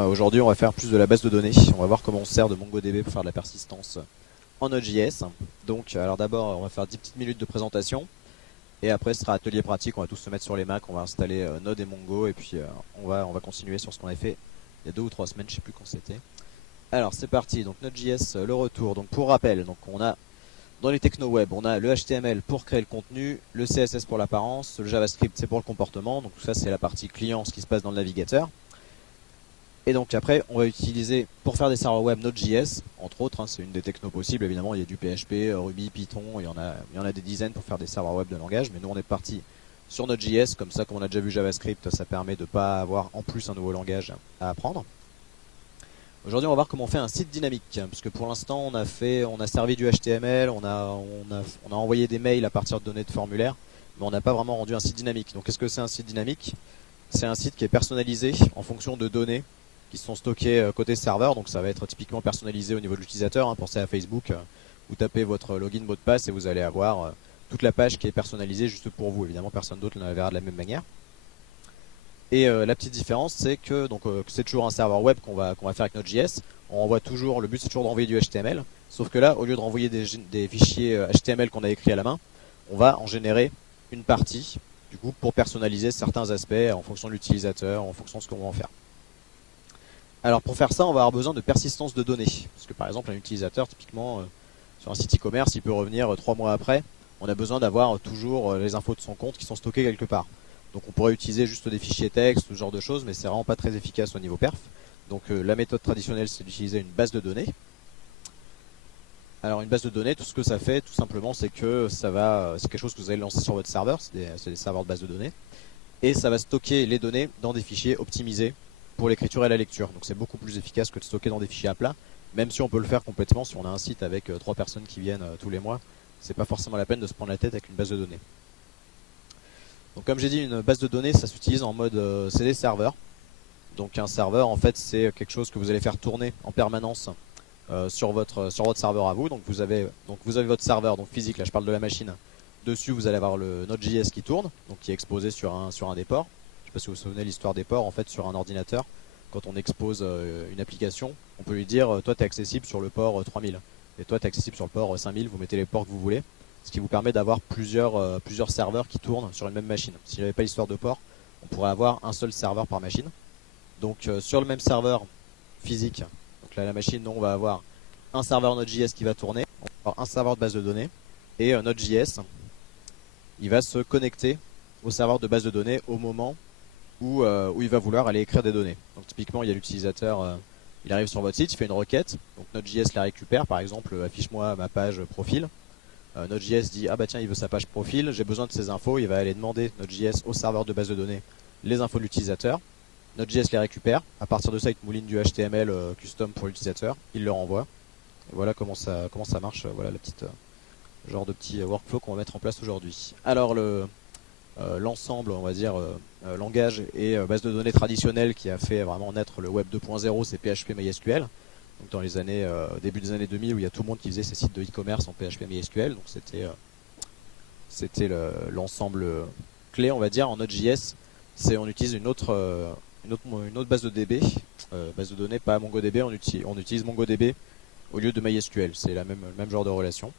enfin aujourd'hui on va faire plus de la base de données. On va voir comment on se sert de MongoDB pour faire de la persistance en Node.js. Donc alors d'abord on va faire 10 petites minutes de présentation. Et après ce sera atelier pratique, on va tous se mettre sur les Mac, on va installer Node et Mongo. Et puis on va continuer sur ce qu'on avait fait il y a 2 ou 3 semaines, je sais plus quand c'était. Alors c'est parti, donc Node.js, le retour. Donc pour rappel, donc on a dans les techno web, on a le HTML pour créer le contenu, le CSS pour l'apparence, le JavaScript c'est pour le comportement. Donc tout ça c'est la partie client, ce qui se passe dans le navigateur. Et donc après, on va utiliser pour faire des serveurs web Node.js, entre autres, hein, c'est une des technos possibles. Évidemment, il y a du PHP, Ruby, Python, il y en a des dizaines pour faire des serveurs web de langage. Mais nous, on est parti sur Node.js, comme ça, comme on a déjà vu JavaScript, ça permet de ne pas avoir en plus un nouveau langage à apprendre. Aujourd'hui, on va voir comment on fait un site dynamique, parce que pour l'instant, on a servi du HTML, on a envoyé des mails à partir de données de formulaire, mais on n'a pas vraiment rendu un site dynamique. Donc, qu'est-ce que c'est un site dynamique? C'est un site qui est personnalisé en fonction de données qui sont stockés côté serveur. Donc ça va être typiquement personnalisé au niveau de l'utilisateur, hein. Pensez à Facebook, vous tapez votre login mot de passe et vous allez avoir toute la page qui est personnalisée juste pour vous. Évidemment personne d'autre ne la verra de la même manière. Et la petite différence c'est que c'est toujours un serveur web qu'on va faire avec Node.js. On envoie toujours, le but c'est toujours d'envoyer du HTML, sauf que là au lieu de renvoyer des fichiers HTML qu'on a écrits à la main, on va en générer une partie du coup pour personnaliser certains aspects en fonction de l'utilisateur, en fonction de ce qu'on va en faire. Alors pour faire ça, on va avoir besoin de persistance de données. Parce que par exemple, un utilisateur, typiquement sur un site e-commerce, il peut revenir 3 mois après. On a besoin d'avoir toujours les infos de son compte qui sont stockées quelque part. Donc on pourrait utiliser juste des fichiers texte, ce genre de choses, mais c'est vraiment pas très efficace au niveau perf. Donc la méthode traditionnelle, c'est d'utiliser une base de données. Alors une base de données, tout ce que ça fait, tout simplement, c'est que c'est quelque chose que vous allez lancer sur votre serveur, c'est des serveurs de base de données, et ça va stocker les données dans des fichiers optimisés pour l'écriture et la lecture. Donc c'est beaucoup plus efficace que de stocker dans des fichiers à plat, même si on peut le faire complètement si on a un site avec 3 personnes qui viennent tous les mois. C'est pas forcément la peine de se prendre la tête avec une base de données. Donc comme j'ai dit, une base de données, ça s'utilise en mode c'est des serveurs. Donc un serveur, en fait, c'est quelque chose que vous allez faire tourner en permanence sur votre serveur à vous. Donc vous avez votre serveur donc physique, là je parle de la machine. Dessus vous allez avoir le Node.js qui tourne, donc qui est exposé sur un des ports. Je sais pas si vous vous souvenez l'histoire des ports. En fait, sur un ordinateur, quand on expose une application, on peut lui dire toi tu es accessible sur le port 3000 et toi tu es accessible sur le port 5000. Vous mettez les ports que vous voulez, ce qui vous permet d'avoir plusieurs serveurs qui tournent sur une même machine. S'il n'y avait pas l'histoire de port, on pourrait avoir un seul serveur par machine. Donc sur le même serveur physique, donc là la machine, nous, on va avoir un serveur Node.js qui va tourner, on va avoir un serveur de base de données, et Node.js il va se connecter au serveur de base de données au moment où il va vouloir aller écrire des données. Donc typiquement il y a l'utilisateur, il arrive sur votre site, il fait une requête, donc Node.js la récupère, par exemple affiche-moi ma page profil. Node.js dit ah bah tiens il veut sa page profil, j'ai besoin de ces infos, il va aller demander Node.js au serveur de base de données les infos de l'utilisateur. Node.js les récupère, à partir de ça il te mouline du HTML custom pour l'utilisateur, il le renvoie. Et voilà comment ça marche, voilà la petite genre de petit workflow qu'on va mettre en place aujourd'hui. Alors l'ensemble, on va dire, langage et base de données traditionnelle qui a fait vraiment naître le web 2.0, c'est PHP MySQL. Donc dans les années début des années 2000 où il y a tout le monde qui faisait ses sites de e-commerce en PHP MySQL, donc c'était l'ensemble clé, on va dire. En Node.js, on utilise une autre base de DB, base de données, pas MongoDB, on utilise MongoDB au lieu de MySQL, c'est le même genre de relation.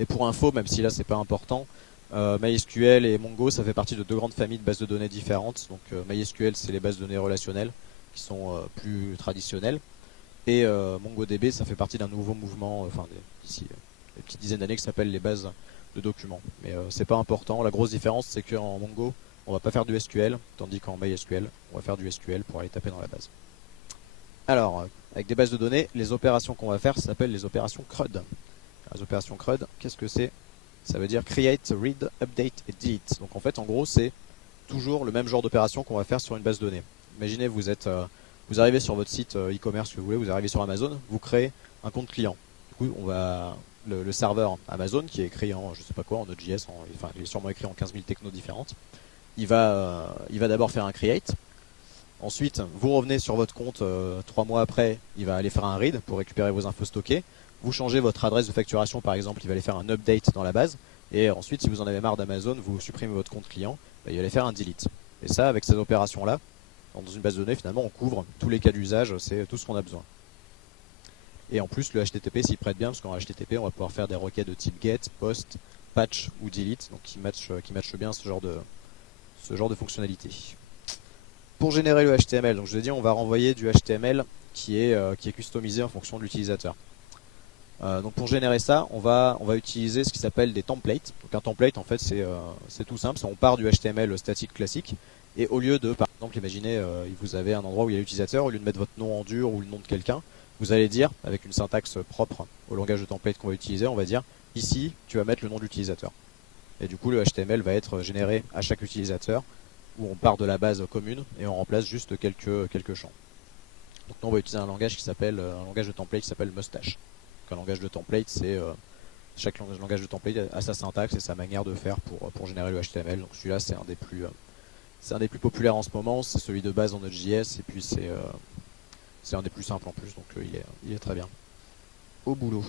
Et pour info, même si là c'est pas important, MySQL et Mongo, ça fait partie de 2 grandes familles de bases de données différentes. Donc MySQL, c'est les bases de données relationnelles qui sont plus traditionnelles. Et MongoDB, ça fait partie d'un nouveau mouvement, d'ici une petite dizaine d'années, qui s'appelle les bases de documents. Mais c'est pas important. La grosse différence, c'est qu'en Mongo, on va pas faire du SQL, tandis qu'en MySQL, on va faire du SQL pour aller taper dans la base. Alors, avec des bases de données, les opérations qu'on va faire s'appellent les opérations CRUD. Les opérations CRUD, qu'est-ce que c'est? Ça veut dire Create, Read, Update et Delete. Donc en fait, en gros, c'est toujours le même genre d'opération qu'on va faire sur une base de données. Imaginez, vous arrivez sur votre site e-commerce que vous voulez, vous arrivez sur Amazon, vous créez un compte client. Du coup, le serveur Amazon, qui est écrit en, je sais pas quoi, en Node.js, il est sûrement écrit en 15 000 technos différentes, il va d'abord faire un create. Ensuite, vous revenez sur votre compte 3 mois après, il va aller faire un read pour récupérer vos infos stockées. Vous changez votre adresse de facturation par exemple, il va aller faire un update dans la base. Et ensuite, si vous en avez marre d'Amazon, vous supprimez votre compte client, il va aller faire un delete. Et ça, avec ces opérations-là, Dans une base de données, finalement, on couvre tous les cas d'usage, c'est tout ce qu'on a besoin. Et en plus, le HTTP s'y prête bien, parce qu'en HTTP, on va pouvoir faire des requêtes de type get, post, patch ou delete, donc qui matchent bien ce genre de fonctionnalité. Pour générer le HTML, donc je vous ai dit, on va renvoyer du HTML qui est customisé en fonction de l'utilisateur. Donc pour générer ça, on va utiliser ce qui s'appelle des templates. Donc un template, en fait, c'est tout simple, on part du HTML statique classique, et au lieu de, par exemple, imaginez, vous avez un endroit où il y a l'utilisateur, au lieu de mettre votre nom en dur ou le nom de quelqu'un, vous allez dire, avec une syntaxe propre au langage de template qu'on va utiliser, on va dire, ici, tu vas mettre le nom de l'utilisateur. Et du coup, le HTML va être généré à chaque utilisateur, où on part de la base commune, et on remplace juste quelques champs. Donc nous, on va utiliser un langage de template qui s'appelle Mustache. Donc, un langage de template, chaque langage de template a sa syntaxe et sa manière de faire pour générer le HTML. Donc celui-là, c'est un des plus populaires en ce moment, c'est celui de base en Node.js, et puis c'est un des plus simples en plus, donc il est très bien. Au boulot.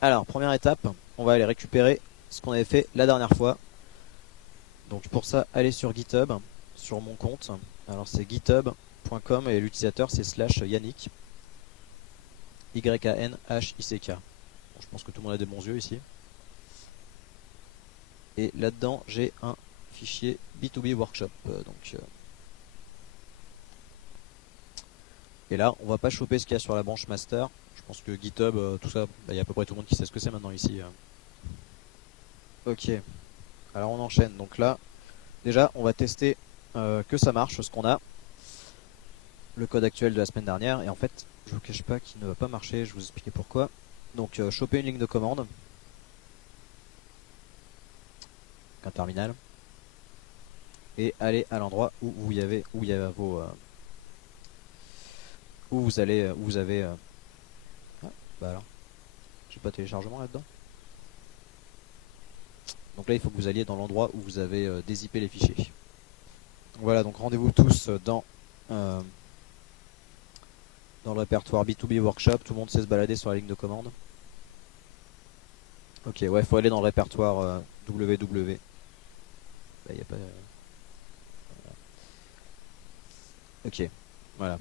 Alors, première étape, on va aller récupérer ce qu'on avait fait la dernière fois. Donc pour ça, allez sur GitHub, sur mon compte. Alors c'est github.com et l'utilisateur c'est /Yannick. YANHICK. Bon, je pense que tout le monde a des bons yeux ici. Et là-dedans, j'ai un fichier B2B Workshop. Et là, on va pas choper ce qu'il y a sur la branche master. Je pense que GitHub, tout ça, il y a à peu près tout le monde qui sait ce que c'est maintenant ici. Ok. Alors on enchaîne. Donc là, déjà, on va tester que ça marche, ce qu'on a. Le code actuel de la semaine dernière. Et en fait, je vous cache pas qu'il ne va pas marcher. Je vais vous expliquer pourquoi. Donc, choper une ligne de commande. Un terminal. Et aller à l'endroit où vous avez vos... où vous avez... Ah, bah alors. J'ai pas téléchargement là-dedans. Donc là, il faut que vous alliez dans l'endroit où vous avez dézippé les fichiers. Voilà, donc rendez-vous tous dans le répertoire B2B Workshop. Tout le monde sait se balader sur la ligne de commande. Ok, ouais, il faut aller dans le répertoire WW. Là, y a pas... Ok, voilà.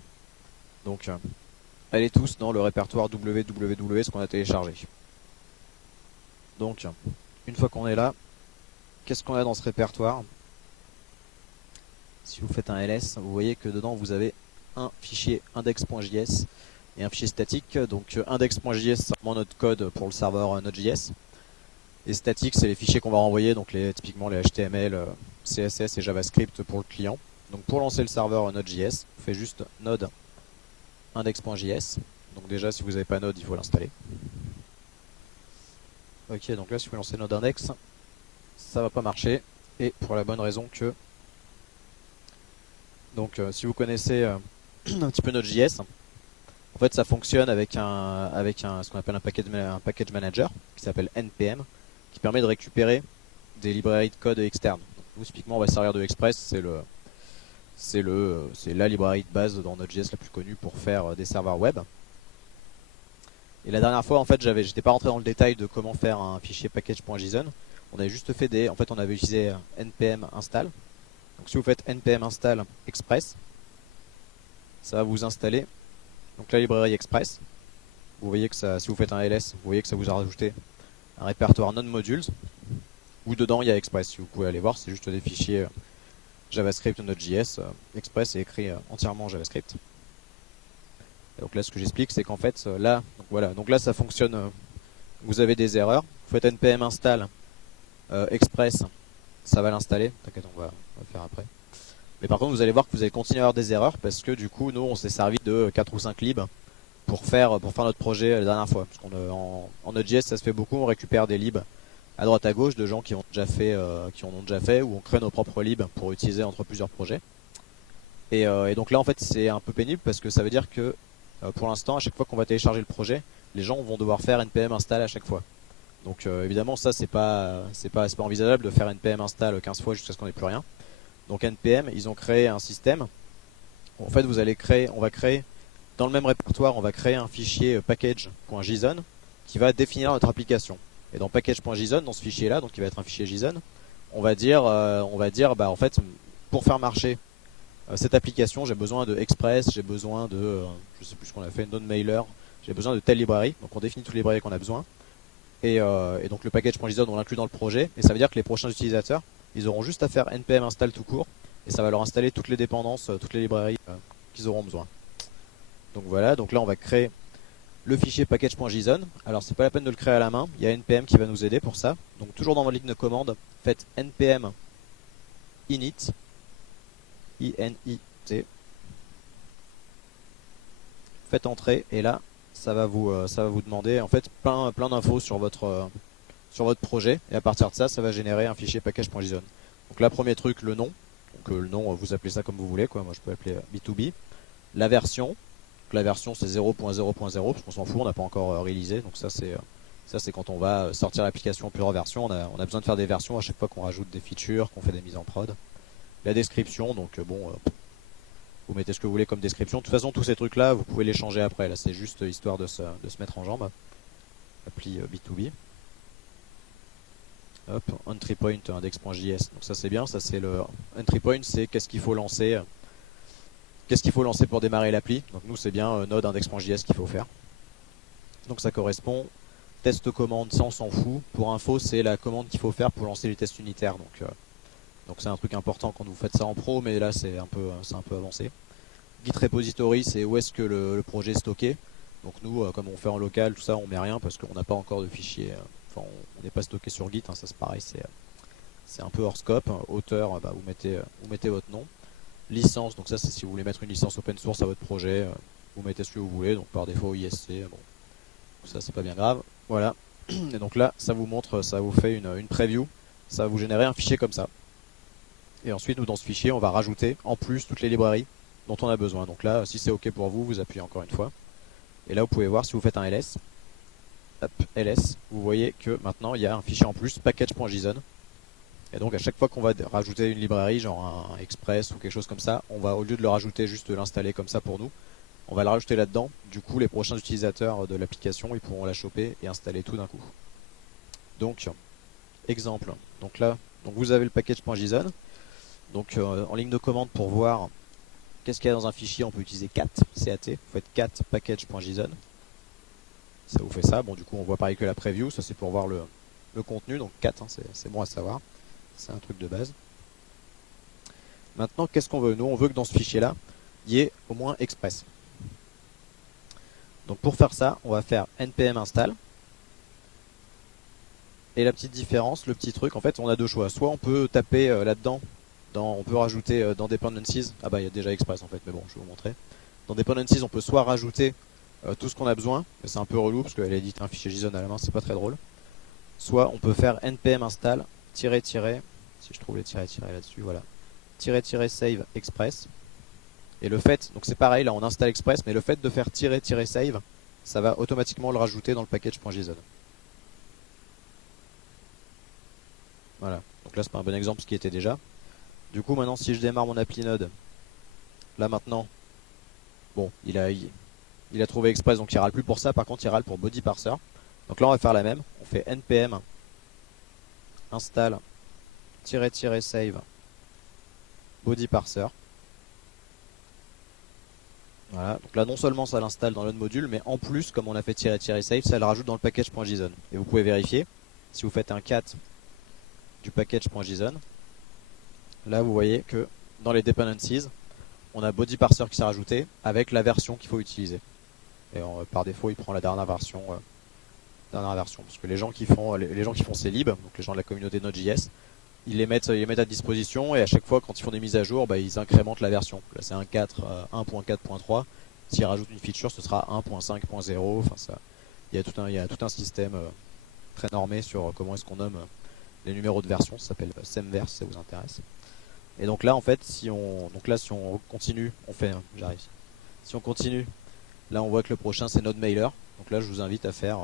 Donc, allez tous dans le répertoire WWW, ce qu'on a téléchargé. Donc, une fois qu'on est là, qu'est-ce qu'on a dans ce répertoire? Si vous faites un ls, vous voyez que dedans vous avez un fichier index.js et un fichier statique. Donc index.js c'est vraiment notre code pour le serveur Node.js. Et statique c'est les fichiers qu'on va renvoyer, donc typiquement les HTML, CSS et JavaScript pour le client. Donc pour lancer le serveur Node.js, vous faites juste node index.js. Donc déjà si vous n'avez pas Node, il faut l'installer. Ok, donc là si vous lancez Node index, ça va pas marcher. Et pour la bonne raison que... Donc si vous connaissez un petit peu Node.js, en fait ça fonctionne avec ce qu'on appelle un package manager qui s'appelle npm, qui permet de récupérer des librairies de code externes. Donc, nous typiquement on va servir de Express, c'est la librairie de base dans Node.js la plus connue pour faire des serveurs web. Et la dernière fois en fait j'étais pas rentré dans le détail de comment faire un fichier package.json. On avait juste fait on avait utilisé npm install. Donc si vous faites npm install express, ça va vous installer donc la librairie express. Vous voyez que ça, si vous faites un ls, vous voyez que ça vous a rajouté un répertoire non-modules où dedans il y a express. Si vous pouvez aller voir, c'est juste des fichiers JavaScript Node.js. Express est écrit entièrement en JavaScript. Et donc là ce que j'explique c'est qu'en fait là, donc là ça fonctionne, vous avez des erreurs, vous faites npm install express, ça va l'installer, t'inquiète on va faire après. Mais par contre vous allez voir que vous allez continuer à avoir des erreurs parce que du coup nous on s'est servi de 4 ou 5 libs pour faire notre projet la dernière fois. Parce en Node.js ça se fait beaucoup, on récupère des libs à droite à gauche de gens qui en ont déjà fait, ou on crée nos propres libs pour utiliser entre plusieurs projets. Et donc là en fait c'est un peu pénible parce que ça veut dire que pour l'instant à chaque fois qu'on va télécharger le projet, les gens vont devoir faire npm install à chaque fois. Donc évidemment ça c'est pas envisageable de faire npm install 15 fois jusqu'à ce qu'on ait plus rien. Donc npm ils ont créé un système. En fait on va créer dans le même répertoire, on va créer un fichier package.json qui va définir notre application. Et dans package.json, dans ce fichier là, donc qui va être un fichier JSON, on va dire bah en fait pour faire marcher cette application, j'ai besoin de Express, j'ai besoin de, je sais plus ce qu'on a fait, NodeMailer, j'ai besoin de telle librairie. Donc on définit toutes les librairies qu'on a besoin. Et donc le package.json on l'inclut dans le projet. Et ça veut dire que les prochains utilisateurs, ils auront juste à faire npm install tout court. Et ça va leur installer toutes les dépendances, toutes les librairies qu'ils auront besoin. Donc voilà, donc là on va créer le fichier package.json. Alors c'est pas la peine de le créer à la main, il y a npm qui va nous aider pour ça. Donc toujours dans votre ligne de commande, faites npm init, INIT, faites entrer et là ça va vous demander en fait plein d'infos sur votre projet, et à partir de ça, ça va générer un fichier package.json. Donc là, premier truc, le nom. Donc le nom, vous appelez ça comme vous voulez, quoi. Moi, je peux appeler B2B. La version. Donc la version, c'est 0.0.0 parce qu'on s'en fout, on n'a pas encore réalisé. Donc ça, c'est quand on va sortir l'application en pure version. On a besoin de faire des versions à chaque fois qu'on rajoute des features, qu'on fait des mises en prod. La description, donc bon, vous mettez ce que vous voulez comme description. De toute façon, tous ces trucs-là, vous pouvez les changer après. Là, c'est juste histoire de se mettre en jambe. Appli B2B. Hop, entry point index.js. Donc ça c'est bien, ça c'est le entry point, c'est qu'est-ce qu'il faut lancer pour démarrer l'appli. Donc nous c'est bien node index.js qu'il faut faire. Donc ça correspond. Test commande, ça on s'en fout. Pour info, c'est la commande qu'il faut faire pour lancer les tests unitaires. Donc c'est un truc important quand vous faites ça en pro, mais là c'est un peu avancé. Git repository, c'est où est-ce que le projet est stocké. Donc nous, comme on fait en local, tout ça, on met rien parce qu'on n'a pas encore de fichier. Enfin, on n'est pas stocké sur Git, hein, ça c'est pareil, c'est un peu hors scope. Auteur, bah, vous mettez votre nom. Licence, donc ça c'est si vous voulez mettre une licence open source à votre projet, vous mettez ce que vous voulez, donc par défaut ISC, bon, ça c'est pas bien grave. Voilà, et donc là ça vous montre, ça vous fait une preview, ça va vous générer un fichier comme ça. Et ensuite nous dans ce fichier on va rajouter en plus toutes les librairies dont on a besoin. Donc là si c'est ok pour vous, vous appuyez encore une fois. Et là vous pouvez voir si vous faites un ls, hop, ls, vous voyez que maintenant il y a un fichier en plus, package.json. Et donc à chaque fois qu'on va rajouter une librairie, genre un Express ou quelque chose comme ça, on va au lieu de le rajouter juste l'installer comme ça pour nous, on va le rajouter là-dedans. Du coup les prochains utilisateurs de l'application ils pourront la choper et installer tout d'un coup. Donc exemple, donc là donc vous avez le package.json. Donc en ligne de commande pour voir qu'est-ce qu'il y a dans un fichier, on peut utiliser cat, CAT, vous faites cat package.json. Ça vous fait ça, bon du coup on voit pareil que la preview, ça c'est pour voir le contenu, donc cat, hein, c'est bon à savoir, c'est un truc de base. Maintenant qu'est-ce qu'on veut? Nous on veut que dans ce fichier là, il y ait au moins Express. Donc pour faire ça, on va faire npm install. Et la petite différence, le petit truc, en fait on a deux choix. Soit on peut taper là-dedans, on peut rajouter dans dependencies, ah bah il y a déjà Express en fait, mais bon je vais vous montrer. Dans dependencies on peut soit rajouter tout ce qu'on a besoin, mais c'est un peu relou parce qu'elle édite un fichier JSON à la main, c'est pas très drôle. Soit on peut faire npm install si je trouve les tirets là-dessus, voilà, save express. Et le fait, donc c'est pareil, là on installe express, mais le fait de faire save, ça va automatiquement le rajouter dans le package.json. Voilà, donc là c'est pas un bon exemple ce qui était déjà. Du coup maintenant si je démarre mon appli node, là maintenant, bon il a trouvé express donc il râle plus pour ça, par contre il râle pour body parser. Donc là on va faire la même, on fait npm install save body parser. Voilà, donc là non seulement ça l'installe dans l'autre module, mais en plus comme on a fait save, ça le rajoute dans le package.json. Et vous pouvez vérifier, si vous faites un cat du package.json, là vous voyez que dans les dependencies, on a body parser qui s'est rajouté avec la version qu'il faut utiliser. Et par défaut il prend la dernière version. Parce que les gens qui font ces libs, donc les gens de la communauté Node.js, ils les mettent à disposition, et à chaque fois quand ils font des mises à jour, bah, ils incrémentent la version. Là c'est 1.4.3, s'ils rajoutent une feature ce sera 1.5.0. Enfin ça, il y a tout un système très normé sur comment est-ce qu'on nomme les numéros de version. Ça s'appelle Semverse si ça vous intéresse. Et donc là en fait si on continue, si on continue, là on voit que le prochain c'est NodeMailer. Donc là je vous invite à faire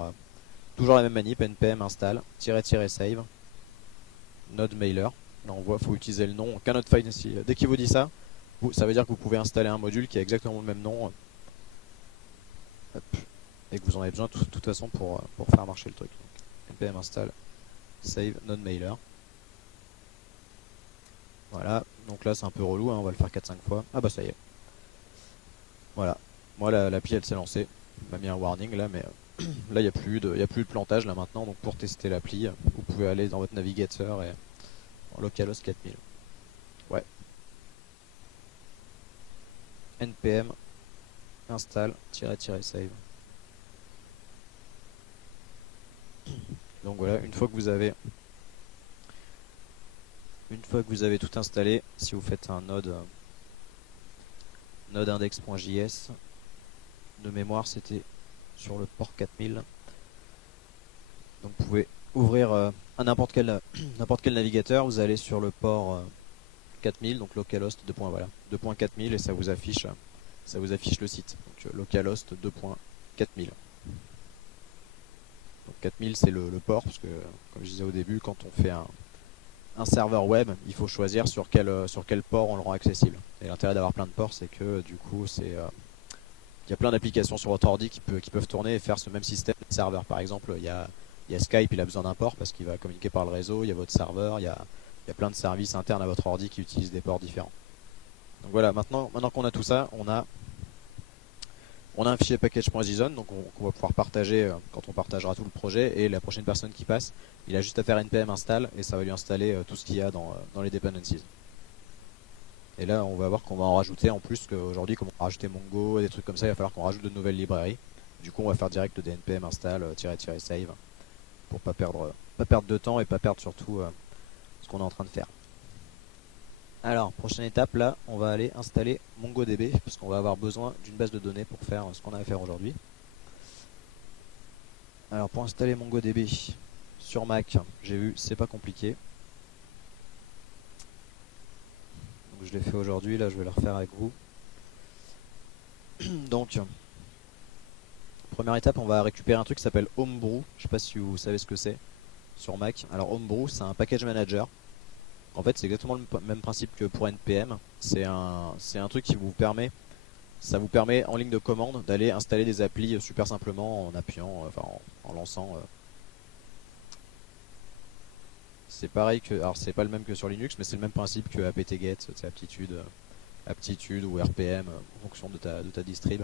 toujours la même manip, npm install save NodeMailer. Là on voit, faut utiliser le nom cannot find ici. Dès qu'il vous dit ça, ça veut dire que vous pouvez installer un module qui a exactement le même nom. Hop, et que vous en avez besoin de toute façon pour faire marcher le truc. Donc, npm install save NodeMailer. Voilà, Donc là c'est un peu relou, hein, on va le faire 4-5 fois. Ah bah ça y est. Voilà. Moi l'appli elle s'est lancée. Il m'a mis un warning là, mais là il n'y a plus de plantage là maintenant. Donc pour tester l'appli, vous pouvez aller dans votre navigateur et en localhost 4000. Ouais. npm install-save. Donc voilà, une fois que vous avez tout installé, si vous faites un node index.js, de mémoire c'était sur le port 4000. Donc vous pouvez ouvrir à n'importe quel navigateur, vous allez sur le port 4000, donc localhost 2.4000 et ça vous affiche le site. Donc localhost 2.4000. Donc 4000 c'est le port, parce que comme je disais au début, quand on fait un serveur web, il faut choisir sur quel port on le rend accessible. Et l'intérêt d'avoir plein de ports, c'est que du coup il y a plein d'applications sur votre ordi qui peuvent tourner et faire ce même système de serveur. Par exemple, il y a Skype, il a besoin d'un port parce qu'il va communiquer par le réseau, il y a votre serveur, il y a plein de services internes à votre ordi qui utilisent des ports différents. Donc voilà, maintenant qu'on a tout ça, on a un fichier package.json, donc on va pouvoir partager quand on partagera tout le projet, et la prochaine personne qui passe, il a juste à faire npm install et ça va lui installer tout ce qu'il y a dans les dependencies. Et là on va voir qu'on va en rajouter en plus, qu'aujourd'hui comme on va rajouter Mongo, des trucs comme ça, il va falloir qu'on rajoute de nouvelles librairies. Du coup on va faire direct des npm install-save pour pas perdre de temps et pas perdre surtout ce qu'on est en train de faire. Alors, prochaine étape, là, on va aller installer MongoDB, parce qu'on va avoir besoin d'une base de données pour faire ce qu'on a à faire aujourd'hui. Alors, pour installer MongoDB sur Mac, j'ai vu, c'est pas compliqué. Donc, je l'ai fait aujourd'hui, là, je vais le refaire avec vous. Donc, première étape, on va récupérer un truc qui s'appelle Homebrew. Je sais pas si vous savez ce que c'est sur Mac. Alors, Homebrew, c'est un package manager. En fait, c'est exactement le même principe que pour npm. C'est un truc qui vous permet, ça vous permet en ligne de commande d'aller installer des applis super simplement en appuyant, en lançant. C'est pareil que, alors c'est pas le même que sur Linux, mais c'est le même principe que apt-get, c'est aptitude ou RPM en fonction de ta distrib.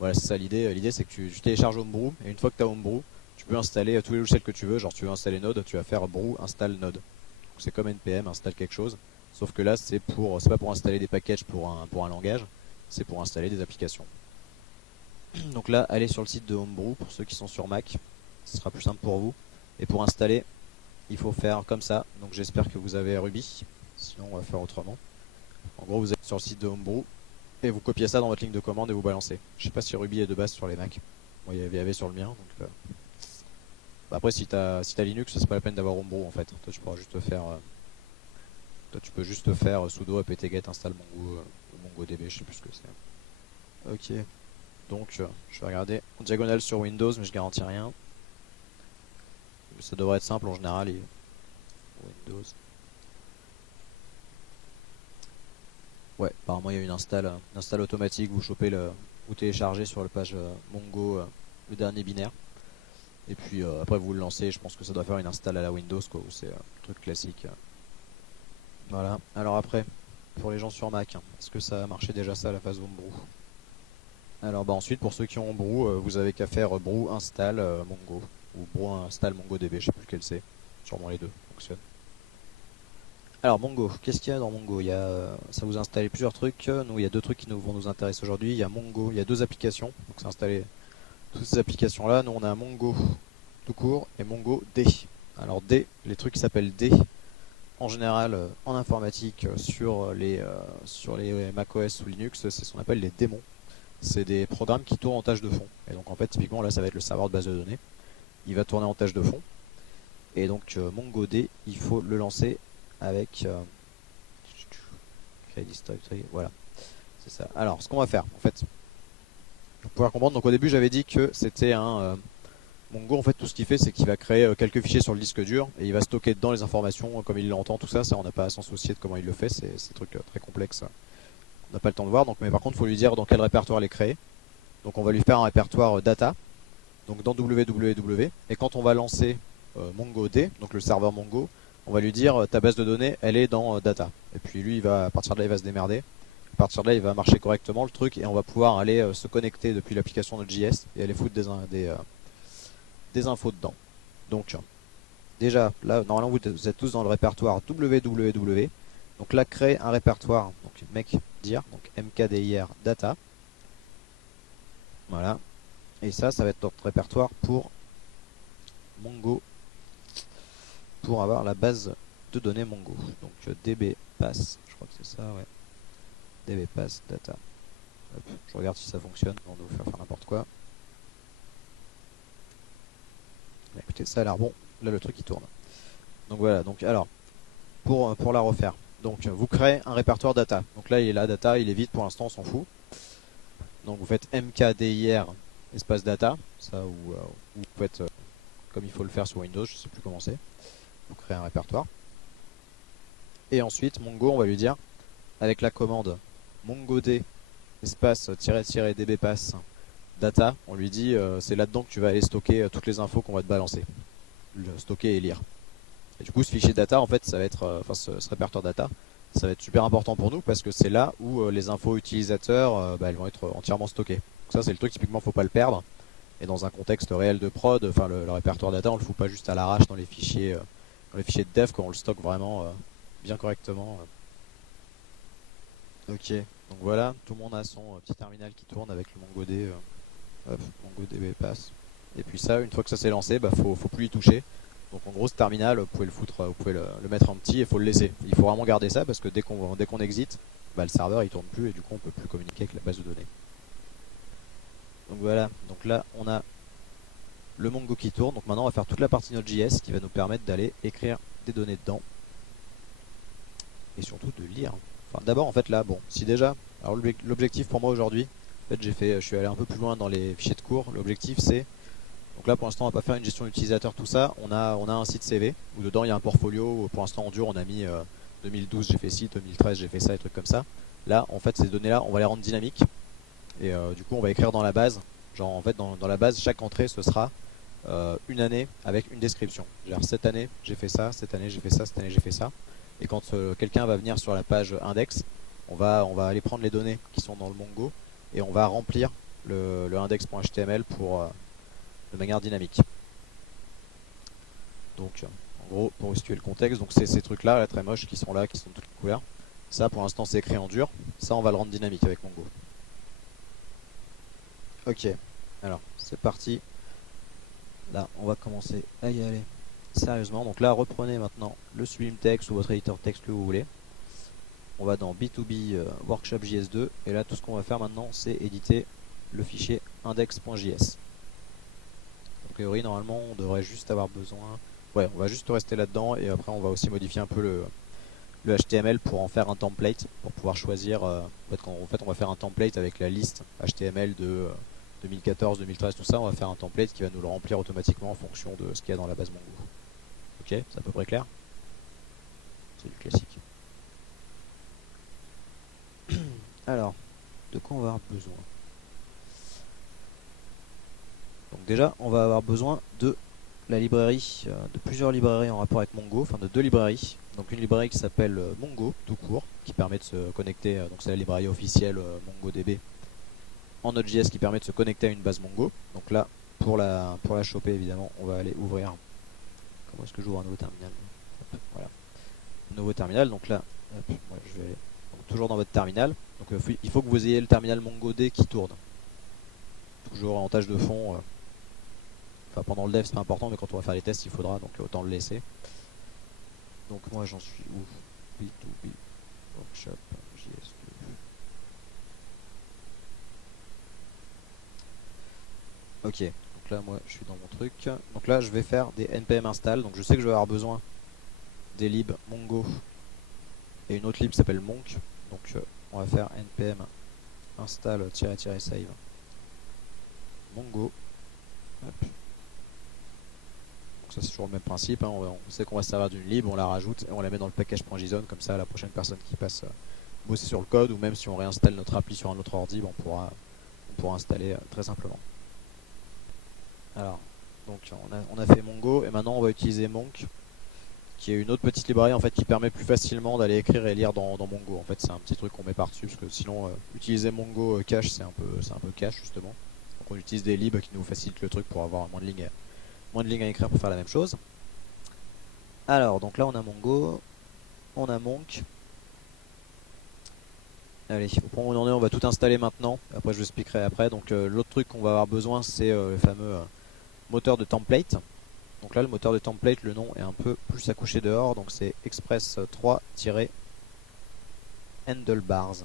Voilà, c'est ça l'idée. L'idée c'est que tu télécharges Homebrew et une fois que tu as Homebrew, tu peux installer tous les logiciels que tu veux. Genre tu veux installer Node, tu vas faire brew install Node. C'est comme npm installe quelque chose, sauf que là c'est pas pour installer des packages pour un langage, c'est pour installer des applications. Donc là, allez sur le site de Homebrew pour ceux qui sont sur Mac, ce sera plus simple pour vous. Et pour installer, il faut faire comme ça. Donc j'espère que vous avez Ruby, sinon on va faire autrement. En gros, vous êtes sur le site de Homebrew et vous copiez ça dans votre ligne de commande et vous balancez. Je sais pas si Ruby est de base sur les Mac. Moi, il y avait sur le mien. Donc, après, si t'as Linux, c'est pas la peine d'avoir Homebrew en fait. Toi, tu pourras juste faire. Toi, tu peux juste faire sudo apt-get install MongoDB, je sais plus ce que c'est. Ok. Donc, je vais regarder en diagonale sur Windows, mais je garantis rien. Ça devrait être simple en général. Windows. Ouais, apparemment il y a une install automatique. Vous téléchargez sur la page Mongo le dernier binaire. Et puis après vous le lancez. Je pense que ça doit faire une install à la Windows, quoi. C'est un truc classique. Voilà. Alors après, pour les gens sur Mac, est-ce que ça a marché déjà ça à la phase Homebrew? Alors bah ensuite, pour ceux qui ont Homebrew, vous avez qu'à faire brew install Mongo ou brew install MongoDB, je sais plus lequel c'est. Sûrement les deux fonctionnent. Alors Mongo, qu'est-ce qu'il y a dans Mongo? Ça vous a installé plusieurs trucs. Nous, il y a deux trucs qui vont nous intéresser aujourd'hui. Il y a Mongo, il y a deux applications. Donc c'est installé toutes ces applications-là. Nous, on a Mongo tout court et Mongo D. Alors D, les trucs qui s'appellent D, en général en informatique sur les macOS ou Linux, c'est ce qu'on appelle les démons. C'est des programmes qui tournent en tâche de fond. Et donc en fait, typiquement là, ça va être le serveur de base de données. Il va tourner en tâche de fond. Et donc MongoD, il faut le lancer avec voilà, c'est ça. Alors, ce qu'on va faire, en fait, pour pouvoir comprendre. Donc au début, j'avais dit que c'était Mongo. En fait, tout ce qu'il fait, c'est qu'il va créer quelques fichiers sur le disque dur et il va stocker dedans les informations comme il l'entend. Tout ça, on n'a pas à s'en soucier de comment il le fait. C'est des trucs très complexes. On n'a pas le temps de voir. Donc, mais par contre, il faut lui dire dans quel répertoire les créer. Donc, on va lui faire un répertoire data. Donc, dans www. Et quand on va lancer MongoD, donc le serveur Mongo, on va lui dire ta base de données elle est dans data. Et puis lui à partir de là il va se démerder. À partir de là il va marcher correctement le truc et on va pouvoir aller se connecter depuis l'application Node.js et aller foutre des infos dedans. Donc déjà là normalement vous êtes tous dans le répertoire www. Donc là créer un répertoire, donc mec dir, donc mkdir data. Voilà. Et ça va être notre répertoire pour Mongo, pour avoir la base de données Mongo. Donc dbpass, je crois que c'est ça, ouais. dbpass data. Hop, je regarde si ça fonctionne avant de vous faire n'importe quoi. Mais écoutez, ça a l'air bon. Là, le truc il tourne. Donc voilà. Donc alors, pour la refaire. Donc vous créez un répertoire data. Donc là, il est là, data, il est vide pour l'instant, on s'en fout. Donc vous faites mkdir espace data, ça ou vous faites comme il faut le faire sur Windows, je sais plus comment c'est. Vous créez un répertoire. Et ensuite, Mongo, on va lui dire avec la commande mongod espace --dbpass data, on lui dit c'est là-dedans que tu vas aller stocker toutes les infos qu'on va te balancer, stocker et lire. Et du coup, ce fichier data, en fait, ça va être, ce répertoire data, ça va être super important pour nous parce que c'est là où les infos utilisateurs, elles vont être entièrement stockées. Donc ça, c'est le truc typiquement, faut pas le perdre. Et dans un contexte réel de prod, enfin le répertoire data, on le fout pas juste à l'arrache dans les fichiers de dev, quand on le stocke vraiment bien correctement. Ok, donc voilà, tout le monde a son petit terminal qui tourne avec le MongoD, MongoDB pass. Et puis ça, une fois que ça s'est lancé, faut plus y toucher. Donc en gros, ce terminal, vous pouvez le foutre, vous pouvez le mettre en petit et faut le laisser. Il faut vraiment garder ça parce que dès qu'on exit, le serveur il tourne plus et du coup on peut plus communiquer avec la base de données. Donc voilà, donc là on a le Mongo qui tourne. Donc maintenant on va faire toute la partie Node.js qui va nous permettre d'aller écrire des données dedans et surtout de lire. Enfin d'abord en fait là, bon, si déjà, alors l'objectif pour moi aujourd'hui, en fait je suis allé un peu plus loin dans les fichiers de cours. L'objectif c'est, donc là pour l'instant on va pas faire une gestion utilisateur tout ça, on a un site CV où dedans il y a un portfolio, où pour l'instant en dur on a mis 2012 j'ai fait ci, 2013 j'ai fait ça, des trucs comme ça. Là en fait ces données là on va les rendre dynamiques et du coup on va écrire dans la base, genre en fait dans la base chaque entrée ce sera une année avec une description. Genre cette année j'ai fait ça, cette année j'ai fait ça, cette année j'ai fait ça. Et quand quelqu'un va venir sur la page index, on va aller prendre les données qui sont dans le Mongo et on va remplir le index.html de manière dynamique. Donc en gros pour situer le contexte, donc c'est ces trucs là très moches qui sont là, qui sont toutes les couleurs. Ça pour l'instant c'est écrit en dur, ça on va le rendre dynamique avec Mongo. Ok, alors c'est parti. Là on va commencer à y aller sérieusement. Donc là reprenez maintenant le Sublime Text ou votre éditeur texte que vous voulez. On va dans B2B Workshop JS2 et là tout ce qu'on va faire maintenant c'est éditer le fichier index.js. A priori normalement on devrait juste avoir besoin, ouais on va juste rester là-dedans et après on va aussi modifier un peu le HTML pour en faire un template pour pouvoir choisir, en fait on va faire un template avec la liste HTML de 2014, 2013, tout ça. On va faire un template qui va nous le remplir automatiquement en fonction de ce qu'il y a dans la base Mongo. Ok, c'est à peu près clair? C'est du classique. Alors, de quoi on va avoir besoin? Donc déjà, on va avoir besoin de la librairie, de plusieurs librairies en rapport avec Mongo, enfin de deux librairies. Donc une librairie qui s'appelle Mongo, tout court, qui permet de se connecter, donc c'est la librairie officielle MongoDB en Node.js qui permet de se connecter à une base Mongo. Donc là, pour la choper évidemment, on va aller ouvrir. Comment est-ce que j'ouvre un nouveau terminal? Hop, voilà. Nouveau terminal, donc là, hop, ouais, je vais aller donc, toujours dans votre terminal. Donc il faut que vous ayez le terminal MongoD qui tourne. Toujours en tâche de fond. Enfin pendant le dev c'est pas important, mais quand on va faire les tests il faudra, donc autant le laisser. Donc moi j'en suis où? B2B Workshop JS2. Ok, donc là moi je suis dans mon truc. Donc là je vais faire des npm install. Donc je sais que je vais avoir besoin des libs Mongo et une autre lib qui s'appelle Monk. Donc on va faire npm install-save Mongo. Hop. Donc ça c'est toujours le même principe, hein. On sait qu'on va se servir d'une lib, on la rajoute et on la met dans le package.json, comme ça la prochaine personne qui passe bosser sur le code, ou même si on réinstalle notre appli sur un autre ordi, on pourra installer très simplement. Alors, donc on a fait Mongo et maintenant on va utiliser Monk. qui est une autre petite librairie en fait qui permet plus facilement d'aller écrire et lire dans Mongo. En fait, c'est un petit truc qu'on met par dessus parce que sinon utiliser Mongo cache c'est un peu cache justement. Donc on utilise des libs qui nous facilitent le truc pour avoir moins de lignes à écrire pour faire la même chose. Alors donc là on a Mongo, on a Monk. Allez, au point où on en est, on va tout installer maintenant. Après, je vous expliquerai après. Donc, l'autre truc qu'on va avoir besoin, c'est le fameux moteur de template. Donc là, le moteur de template, le nom est un peu plus à coucher dehors. Donc, c'est Express 3-Handlebars. De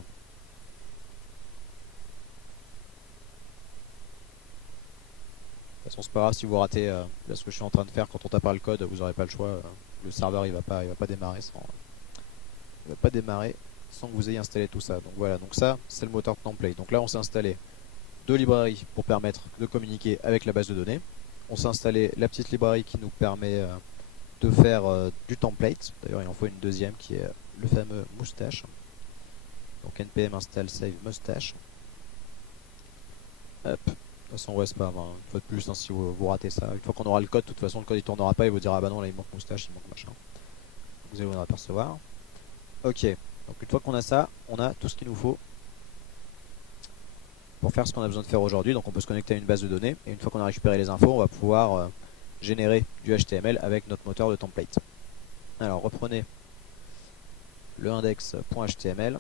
toute façon, c'est pas grave si vous ratez là, ce que je suis en train de faire. Quand on tapera le code, vous n'aurez pas le choix. Le serveur, il va pas démarrer sans que vous ayez installé tout ça. Donc voilà, donc ça c'est le moteur de template. Donc là on s'est installé deux librairies pour permettre de communiquer avec la base de données. On s'est installé la petite librairie qui nous permet de faire du template. D'ailleurs il en faut une deuxième qui est le fameux moustache. Donc npm install save moustache. Hop. De toute façon ouais c'est pas grave, hein. Une fois de plus hein, si vous ratez ça. Une fois qu'on aura le code, de toute façon le code il tournera pas, il vous dira ah bah non là il manque moustache, il manque machin. Vous allez vous en apercevoir. Ok. Donc une fois qu'on a ça, on a tout ce qu'il nous faut pour faire ce qu'on a besoin de faire aujourd'hui. Donc on peut se connecter à une base de données et une fois qu'on a récupéré les infos, on va pouvoir générer du HTML avec notre moteur de template. Alors reprenez le index.html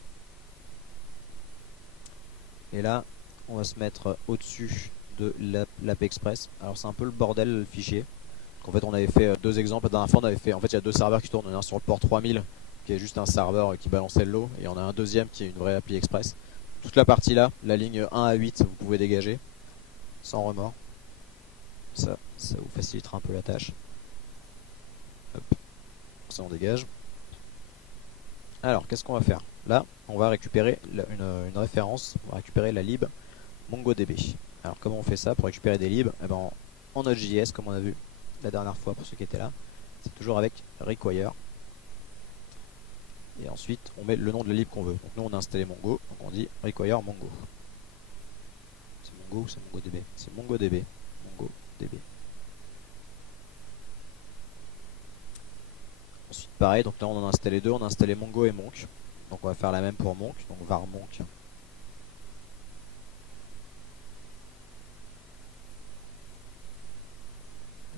et là on va se mettre au-dessus de l'app express. Alors c'est un peu le bordel le fichier. Donc, en fait on avait fait deux exemples. La dernière fois on avait fait, en fait il y a deux serveurs qui tournent, un sur le port 3000 qui est juste un serveur qui balançait le lot, et on a un deuxième qui est une vraie appli express. Toute la partie là, la ligne 1 à 8, vous pouvez dégager sans remords. Ça vous facilitera un peu la tâche. Hop. Ça on dégage. Alors qu'est-ce qu'on va faire? Là on va récupérer une référence, on va récupérer la lib MongoDB. Alors comment on fait ça pour récupérer des libs? Eh ben, en Node.js comme on a vu la dernière fois pour ceux qui étaient là, c'est toujours avec require. Et ensuite on met le nom de la lib qu'on veut. Donc nous on a installé Mongo, donc on dit require Mongo. C'est Mongo ou c'est MongoDB? C'est MongoDB. MongoDB. Ensuite pareil, donc là on en a installé deux, on a installé Mongo et Monk. Donc on va faire la même pour Monk, donc var Monk.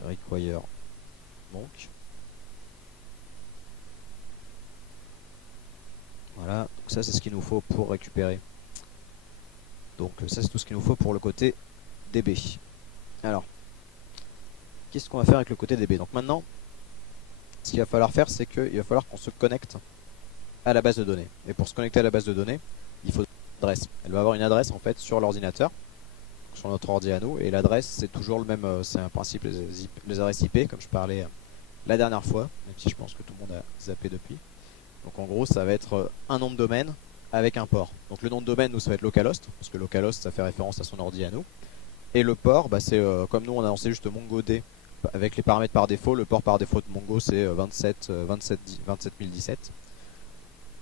Require Monk. Voilà, donc ça c'est ce qu'il nous faut pour récupérer. Donc ça c'est tout ce qu'il nous faut pour le côté DB. Alors, qu'est-ce qu'on va faire avec le côté DB? Donc maintenant, ce qu'il va falloir faire, c'est qu'il va falloir qu'on se connecte à la base de données. Et pour se connecter à la base de données, il faut une adresse. Elle va avoir une adresse en fait sur l'ordinateur, sur notre ordi à nous, et l'adresse c'est toujours le même, c'est un principe les adresses IP comme je parlais la dernière fois, même si je pense que tout le monde a zappé depuis. Donc en gros ça va être un nom de domaine avec un port. Donc le nom de domaine nous ça va être localhost, parce que localhost ça fait référence à son ordi à nous. Et le port, bah, c'est comme nous on a lancé juste MongoD avec les paramètres par défaut, le port par défaut de Mongo c'est 27017.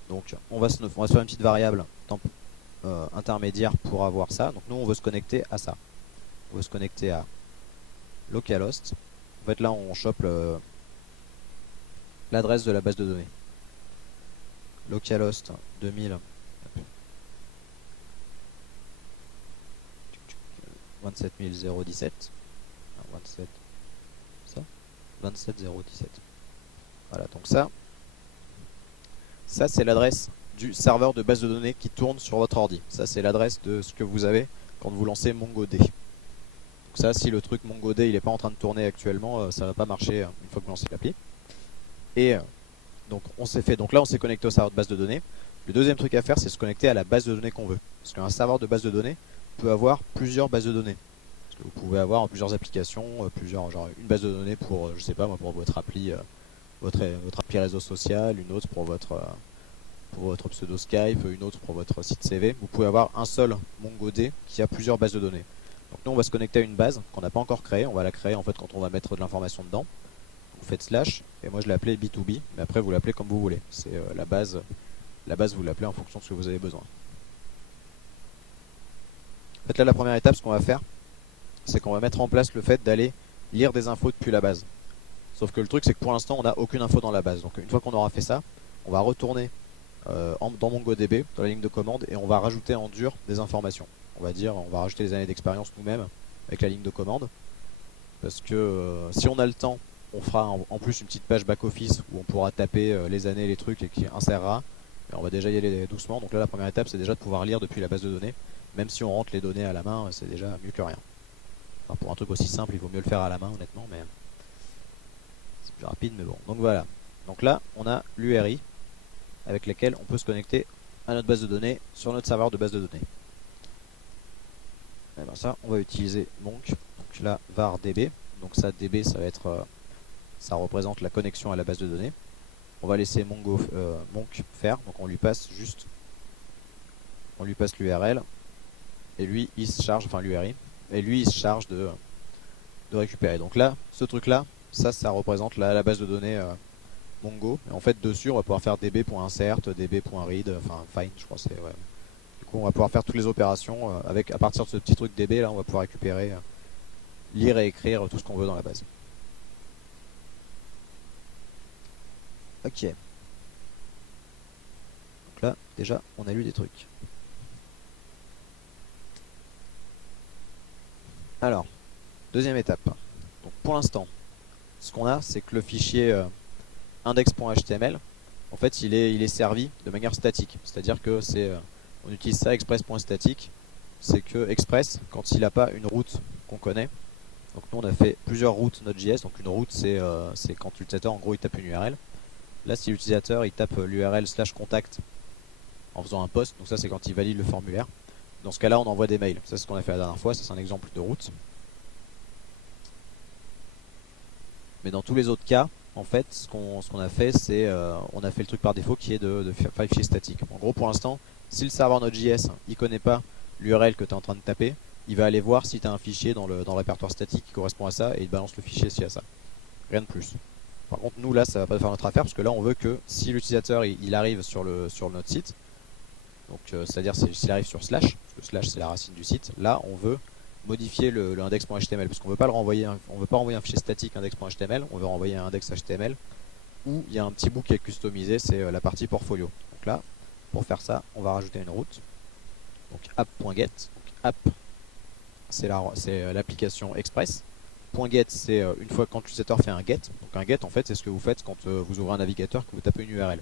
Donc on va se faire une petite variable intermédiaire pour avoir ça. Donc nous on veut se connecter à ça. On veut se connecter à localhost. En fait là on chope l'adresse de la base de données. Localhost 2000 27017 27 ça 27017. Voilà, donc ça c'est l'adresse du serveur de base de données qui tourne sur votre ordi. Ça c'est l'adresse de ce que vous avez quand vous lancez MongoD. Donc ça, si le truc MongoD il est pas en train de tourner actuellement, ça va pas marcher une fois que vous lancez l'appli. Et donc on s'est fait, donc là on s'est connecté au serveur de base de données. Le deuxième truc à faire c'est se connecter à la base de données qu'on veut. Parce qu'un serveur de base de données peut avoir plusieurs bases de données. Parce que vous pouvez avoir plusieurs applications, genre une base de données pour, je sais pas moi, pour votre appli, votre appli réseau social, une autre pour votre pseudo Skype, une autre pour votre site CV. Vous pouvez avoir un seul MongoD qui a plusieurs bases de données. Donc nous on va se connecter à une base qu'on n'a pas encore créée, on va la créer en fait quand on va mettre de l'information dedans. Vous faites slash, et moi je l'ai appelé B2B, mais après vous l'appelez comme vous voulez. C'est la base vous l'appelez en fonction de ce que vous avez besoin. En fait là la première étape, ce qu'on va faire, c'est qu'on va mettre en place le fait d'aller lire des infos depuis la base. Sauf que le truc c'est que pour l'instant on n'a aucune info dans la base. Donc une fois qu'on aura fait ça, on va retourner dans MongoDB, dans la ligne de commande, et on va rajouter en dur des informations. On va rajouter les années d'expérience nous-mêmes avec la ligne de commande. Parce que si on a le temps, on fera en plus une petite page back-office où on pourra taper les années, les trucs et qui insérera. Mais on va déjà y aller doucement. Donc là, la première étape, c'est déjà de pouvoir lire depuis la base de données. Même si on rentre les données à la main, c'est déjà mieux que rien. Enfin, pour un truc aussi simple, il vaut mieux le faire à la main, honnêtement, mais c'est plus rapide, mais bon. Donc voilà. Donc là, on a l'URI avec laquelle on peut se connecter à notre base de données sur notre serveur de base de données. Et ben ça, on va utiliser Monk. Donc là, var db. Donc ça, db, ça va être, ça représente la connexion à la base de données. On va laisser Monk faire. Donc on lui passe l'URL et lui il se charge, enfin l'URI, et lui il se charge de récupérer. Donc là, ce truc là, ça représente la base de données Mongo. Et en fait dessus on va pouvoir faire db.insert, db.read, enfin find je crois c'est ouais. Du coup on va pouvoir faire toutes les opérations avec à partir de ce petit truc db là on va pouvoir récupérer, lire et écrire tout ce qu'on veut dans la base. Ok. Donc là déjà on a lu des trucs. Alors, deuxième étape. Donc pour l'instant, ce qu'on a, c'est que le fichier index.html, en fait, il est servi de manière statique. C'est-à-dire que on utilise ça express.static. C'est que Express, quand il n'a pas une route qu'on connaît, donc nous on a fait plusieurs routes Node.js. Donc une route, c'est quand l'utilisateur, en gros, il tape une URL. Là, si l'utilisateur il tape l'URL /contact en faisant un post, donc ça c'est quand il valide le formulaire. Dans ce cas-là, on envoie des mails. Ça, c'est ce qu'on a fait la dernière fois. Ça, c'est un exemple de route. Mais dans tous les autres cas, en fait, ce qu'on a fait, c'est on a fait le truc par défaut qui est de faire un fichier statique. En gros, pour l'instant, si le serveur Node.js il connaît pas l'URL que tu es en train de taper, il va aller voir si tu as un fichier dans le répertoire statique qui correspond à ça et il balance le fichier s'il y a ça. Rien de plus. Par contre, nous là, ça va pas faire notre affaire parce que là, on veut que si l'utilisateur il arrive sur notre site, donc c'est-à-dire s'il arrive sur slash, parce que slash c'est la racine du site, là on veut modifier le index.html parce qu'on veut pas le renvoyer, on veut pas renvoyer un fichier statique index.html, on veut renvoyer un index.html où il y a un petit bout qui est customisé, c'est la partie portfolio. Donc là, pour faire ça, on va rajouter une route. Donc app.get, donc app c'est l'application Express. .get c'est une fois quand l'utilisateur fait un get. Donc un get en fait c'est ce que vous faites quand vous ouvrez un navigateur que vous tapez une URL.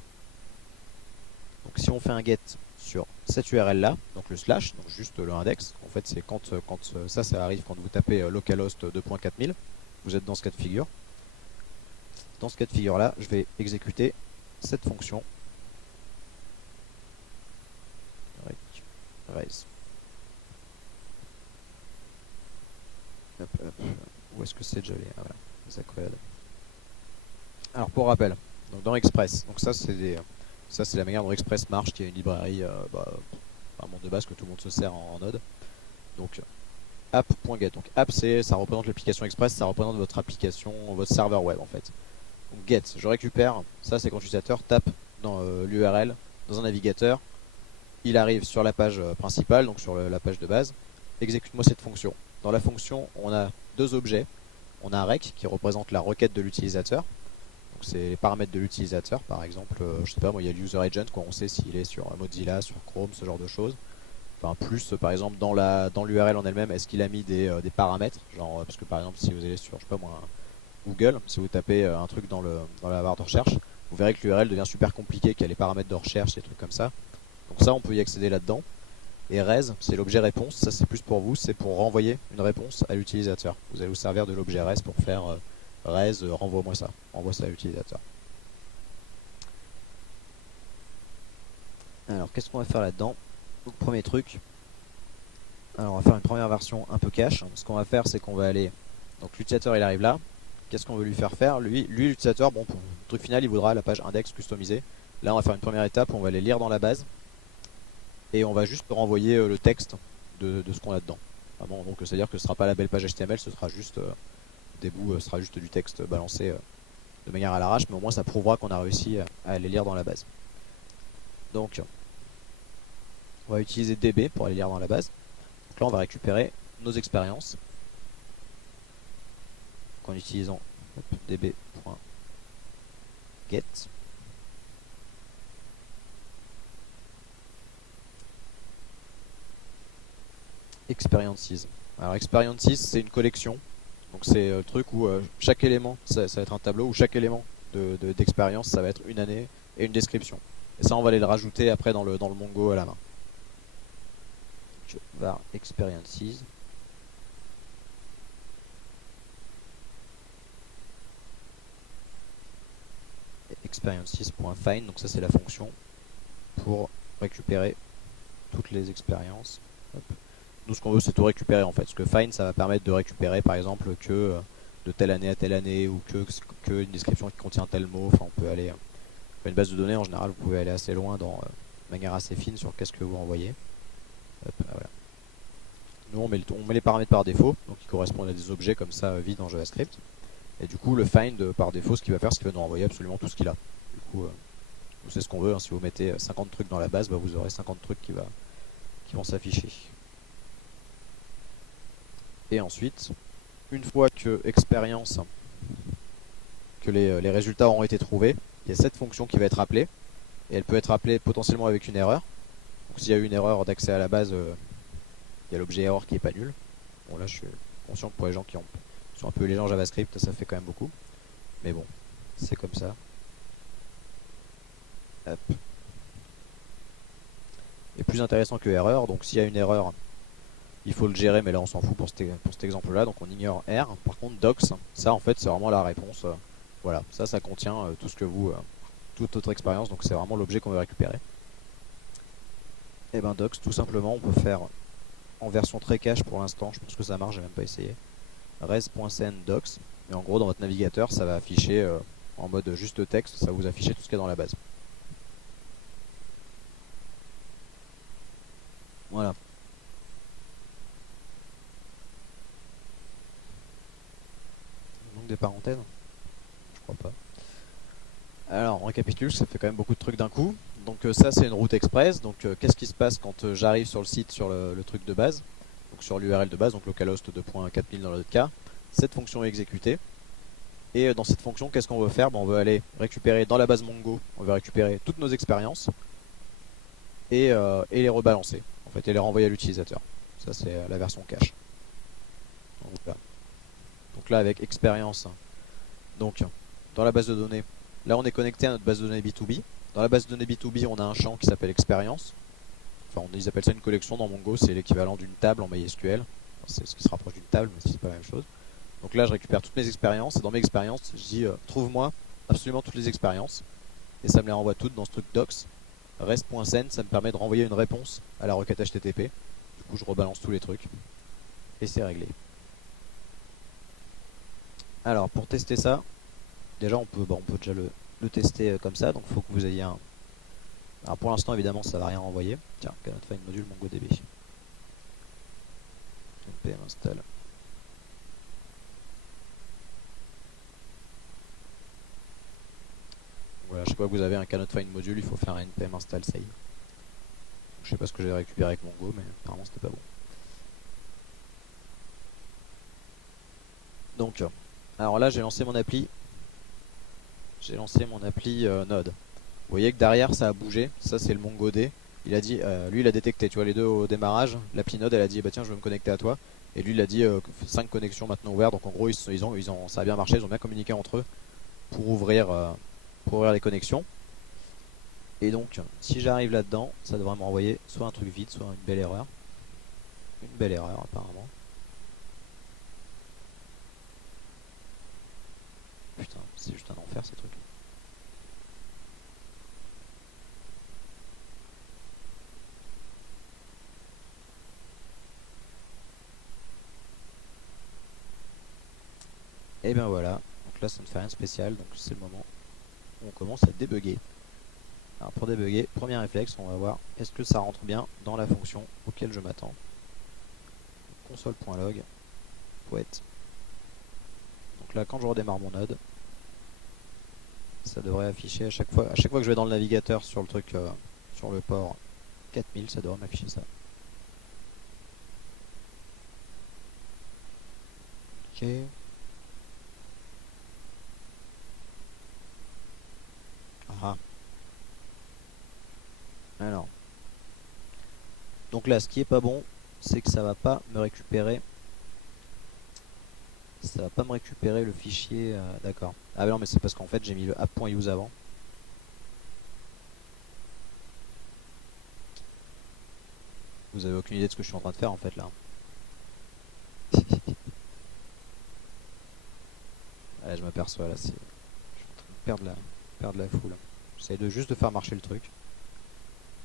Donc si on fait un get sur cette URL là, donc le slash, donc juste le index, en fait c'est quand ça arrive quand vous tapez localhost 2.4000, vous êtes dans ce cas de figure. Dans ce cas de figure là, je vais exécuter cette fonction raise. Hop, hop. Où est-ce que c'est déjà allé? Ah voilà, Zacqued. Alors pour rappel, donc dans Express, donc ça c'est la manière dont Express marche, qui est une librairie vraiment de base que tout le monde se sert en Node. Donc app.get, donc app ça représente l'application Express, ça représente votre application, votre serveur web en fait. Donc get, je récupère, ça c'est quand l'utilisateur tape dans l'URL dans un navigateur, il arrive sur la page principale, donc sur la page de base, exécute-moi cette fonction. Dans la fonction, on a deux objets, on a un rec qui représente la requête de l'utilisateur. Donc c'est les paramètres de l'utilisateur, par exemple, je sais pas moi, il y a l'user agent, quoi, on sait s'il est sur Mozilla, sur Chrome, ce genre de choses. Enfin plus, par exemple, dans l'URL en elle-même, est-ce qu'il a mis des paramètres, genre parce que par exemple, si vous allez sur, je sais pas moi, Google, si vous tapez un truc dans la barre de recherche, vous verrez que l'URL devient super compliqué, qu'il y a les paramètres de recherche, des trucs comme ça. Donc ça, on peut y accéder là-dedans. Et res, c'est l'objet réponse, ça c'est plus pour vous, c'est pour renvoyer une réponse à l'utilisateur. Vous allez vous servir de l'objet res pour faire res, renvoie-moi ça, renvoie ça à l'utilisateur. Alors qu'est-ce qu'on va faire là-dedans? Donc premier truc, alors on va faire une première version un peu cache. Ce qu'on va faire c'est qu'on va aller, donc l'utilisateur il arrive là, qu'est-ce qu'on veut lui faire faire? Lui l'utilisateur, bon pour le truc final il voudra la page index customisée. Là on va faire une première étape, on va aller lire dans la base et on va juste renvoyer le texte de ce qu'on a dedans. Ah bon, donc c'est à dire que ce sera pas la belle page HTML, ce sera juste des bouts, ce sera juste du texte balancé de manière à l'arrache, mais au moins ça prouvera qu'on a réussi à aller lire dans la base. Donc on va utiliser DB pour aller lire dans la base. Donc là on va récupérer nos expériences en utilisant Hop, db.get experiences. Alors experiences c'est une collection, donc c'est le truc où chaque élément ça va être un tableau où chaque élément d'expérience ça va être une année et une description. Et ça on va aller le rajouter après dans le Mongo à la main. Var experiences experiences.find, donc ça c'est la fonction pour récupérer toutes les expériences. Hop. Nous ce qu'on veut c'est tout récupérer en fait, parce que find ça va permettre de récupérer par exemple que de telle année à telle année, ou que une description qui contient tel mot. Enfin on peut aller une base de données en général vous pouvez aller assez loin de manière assez fine sur qu'est-ce que vous envoyez. Hop, voilà. Nous on met les paramètres par défaut, donc qui correspondent à des objets comme ça vides en JavaScript. Et du coup le find par défaut ce qu'il va faire c'est qu'il va nous renvoyer absolument tout ce qu'il a. Du coup c'est ce qu'on veut, hein. Si vous mettez 50 trucs dans la base, bah, vous aurez 50 trucs qui vont s'afficher. Et ensuite, une fois que expérience, que les résultats auront été trouvés, il y a cette fonction qui va être appelée. Et elle peut être appelée potentiellement avec une erreur. Donc s'il y a eu une erreur d'accès à la base, il y a l'objet error qui est pas nul. Bon là je suis conscient que pour les gens qui sont un peu légers en JavaScript, ça fait quand même beaucoup. Mais bon, c'est comme ça. Hop. Et plus intéressant que erreur, donc s'il y a une erreur, il faut le gérer, mais là on s'en fout pour cet exemple là, donc on ignore R. Par contre docs, ça en fait c'est vraiment la réponse. Voilà, ça contient tout ce que toute autre expérience, donc c'est vraiment l'objet qu'on veut récupérer. Et ben docs, tout simplement, on peut faire en version très cache pour l'instant, je pense que ça marche, j'ai même pas essayé. res.send docs, et en gros dans votre navigateur ça va afficher en mode juste texte, ça va vous afficher tout ce qu'il y a dans la base. Voilà. Donc des parenthèses, je crois pas. Alors on récapitule, ça fait quand même beaucoup de trucs d'un coup. Donc ça c'est une route express, donc qu'est-ce qui se passe quand j'arrive sur le site, sur le truc de base, donc sur l'URL de base, donc localhost 2.4000 dans notre cas. Cette fonction est exécutée, et dans cette fonction qu'est-ce qu'on veut faire? On veut aller récupérer dans la base Mongo, on veut récupérer toutes nos expériences, et les rebalancer, en fait, et les renvoyer à l'utilisateur. Ça c'est la version cache. Donc là avec expérience, donc dans la base de données, là on est connecté à notre base de données B2B. Dans la base de données B2B on a un champ qui s'appelle expérience. Enfin ils appellent ça une collection dans Mongo, c'est l'équivalent d'une table en MySQL. C'est ce qui se rapproche d'une table, mais c'est pas la même chose. Donc là je récupère toutes mes expériences, et dans mes expériences je dis trouve-moi absolument toutes les expériences, et ça me les renvoie toutes dans ce truc docs. Res.send, ça me permet de renvoyer une réponse à la requête HTTP. Du coup je rebalance tous les trucs, et c'est réglé. Alors pour tester ça, déjà on peut déjà le tester comme ça, donc il faut que vous ayez un... Alors pour l'instant évidemment ça va rien renvoyer. Tiens, cannot find module MongoDB. npm install. Voilà, chaque fois que vous avez un cannot find module, il faut faire un npm install save. Je sais pas ce que j'ai récupéré avec Mongo, mais apparemment c'était pas bon. Donc, alors là j'ai lancé mon appli. J'ai lancé mon appli Node. Vous voyez que derrière ça a bougé, ça c'est le MongoD. Il a dit, lui il a détecté, tu vois les deux au démarrage, l'appli Node elle a dit bah tiens je veux me connecter à toi. Et lui il a dit 5 connexions maintenant ouvertes, donc en gros ça a bien marché, ils ont bien communiqué entre eux pour ouvrir les connexions. Et donc si j'arrive là-dedans, ça devrait me renvoyer soit un truc vide, soit une belle erreur. Une belle erreur apparemment. Putain, c'est juste un enfer ces trucs. Et bien voilà, donc là ça ne fait rien de spécial, donc c'est le moment où on commence à débugger. Alors pour débugger, premier réflexe, on va voir est-ce que ça rentre bien dans la fonction auquel je m'attends. Console.log, poète. Donc là quand je redémarre mon node, ça devrait afficher à chaque fois que je vais dans le navigateur sur le truc, sur le port 4000, ça devrait m'afficher ça. Ok. Donc là, ce qui est pas bon, c'est que ça va pas me récupérer. Ça va pas me récupérer le fichier. D'accord. Ah non, mais c'est parce qu'en fait j'ai mis le app.use avant. Vous avez aucune idée de ce que je suis en train de faire en fait là. Ouais, je m'aperçois là, je suis en train de perdre la foule. J'essaie de juste de faire marcher le truc.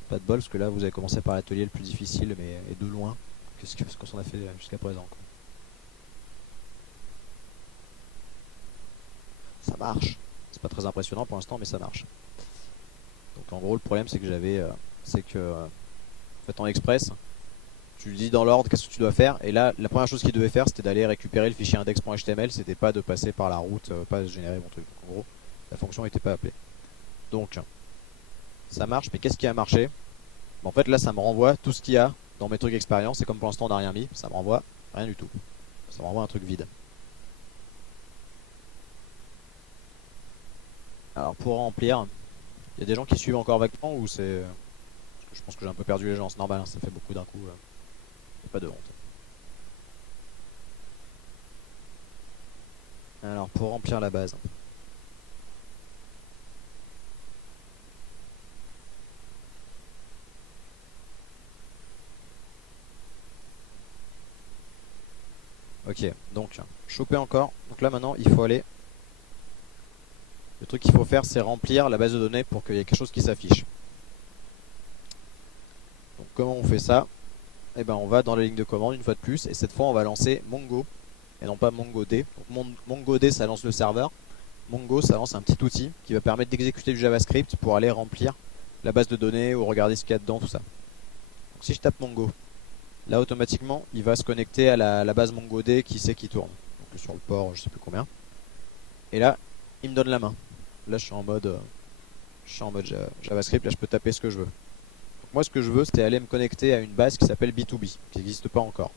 Pas de bol parce que là vous avez commencé par l'atelier le plus difficile mais et de loin. Qu'est-ce qu'on a fait jusqu'à présent quoi. Ça marche. C'est pas très impressionnant pour l'instant mais ça marche. Donc en gros le problème c'est que en fait en express tu lui dis dans l'ordre qu'est-ce que tu dois faire et là la première chose qu'il devait faire c'était d'aller récupérer le fichier index.html, c'était pas de passer par la route, pas de générer mon truc. Donc en gros la fonction n'était pas appelée. Donc ça marche mais qu'est-ce qui a marché? En fait là ça me renvoie tout ce qu'il y a dans mes trucs expérience et comme pour l'instant on n'a rien mis, ça me renvoie rien du tout. Ça me renvoie un truc vide. Alors pour remplir, il y a des gens qui suivent encore vaguement ou c'est... Parce que je pense que j'ai un peu perdu les gens, c'est normal, hein, ça fait beaucoup d'un coup. Pas de honte. Alors pour remplir la base. Ok, donc choper encore. Donc là maintenant il faut aller. Le truc qu'il faut faire c'est remplir la base de données pour qu'il y ait quelque chose qui s'affiche. Donc comment on fait ça? Eh ben on va dans la ligne de commande une fois de plus et cette fois on va lancer Mongo et non pas MongoD. Donc MongoD ça lance le serveur. Mongo ça lance un petit outil qui va permettre d'exécuter du JavaScript pour aller remplir la base de données ou regarder ce qu'il y a dedans, tout ça. Donc si je tape Mongo, là automatiquement il va se connecter à la base MongoD qui sait qui tourne. Donc sur le port je sais plus combien. Et là il me donne la main. Là je suis en mode JavaScript, là je peux taper ce que je veux. Donc moi ce que je veux c'est aller me connecter à une base qui s'appelle B2B, qui n'existe pas encore.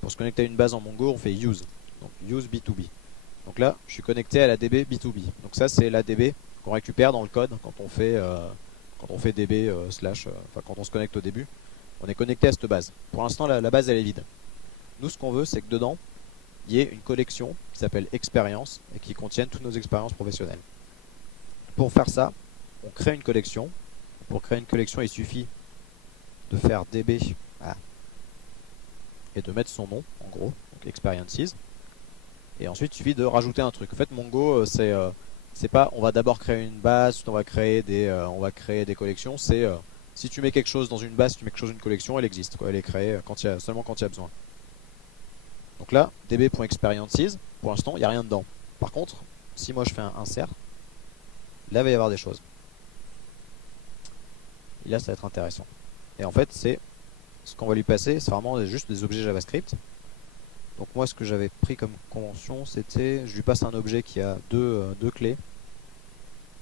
Pour se connecter à une base en Mongo on fait use. Donc use B2B. Donc là je suis connecté à la DB B2B. Donc ça c'est la DB qu'on récupère dans le code quand on fait DB enfin quand on se connecte au début. On est connecté à cette base. Pour l'instant la base elle est vide. Nous ce qu'on veut c'est que dedans il y ait une collection qui s'appelle expérience et qui contienne toutes nos expériences professionnelles. Pour faire ça, on crée une collection. Pour créer une collection, il suffit de faire db et de mettre son nom, en gros, donc experiences. Et ensuite, il suffit de rajouter un truc. En fait, Mongo, c'est pas on va d'abord créer une base, ensuite on va créer des collections. C'est si tu mets quelque chose dans une base, si tu mets quelque chose dans une collection, elle existe, quoi. Elle est créée seulement quand il y a besoin. Donc là, db.experiences, pour l'instant, il n'y a rien dedans. Par contre, si moi je fais un insert, là il va y avoir des choses. Et là ça va être intéressant. Et en fait c'est ce qu'on va lui passer, c'est vraiment juste des objets JavaScript. Donc moi ce que j'avais pris comme convention c'était, je lui passe un objet qui a deux clés.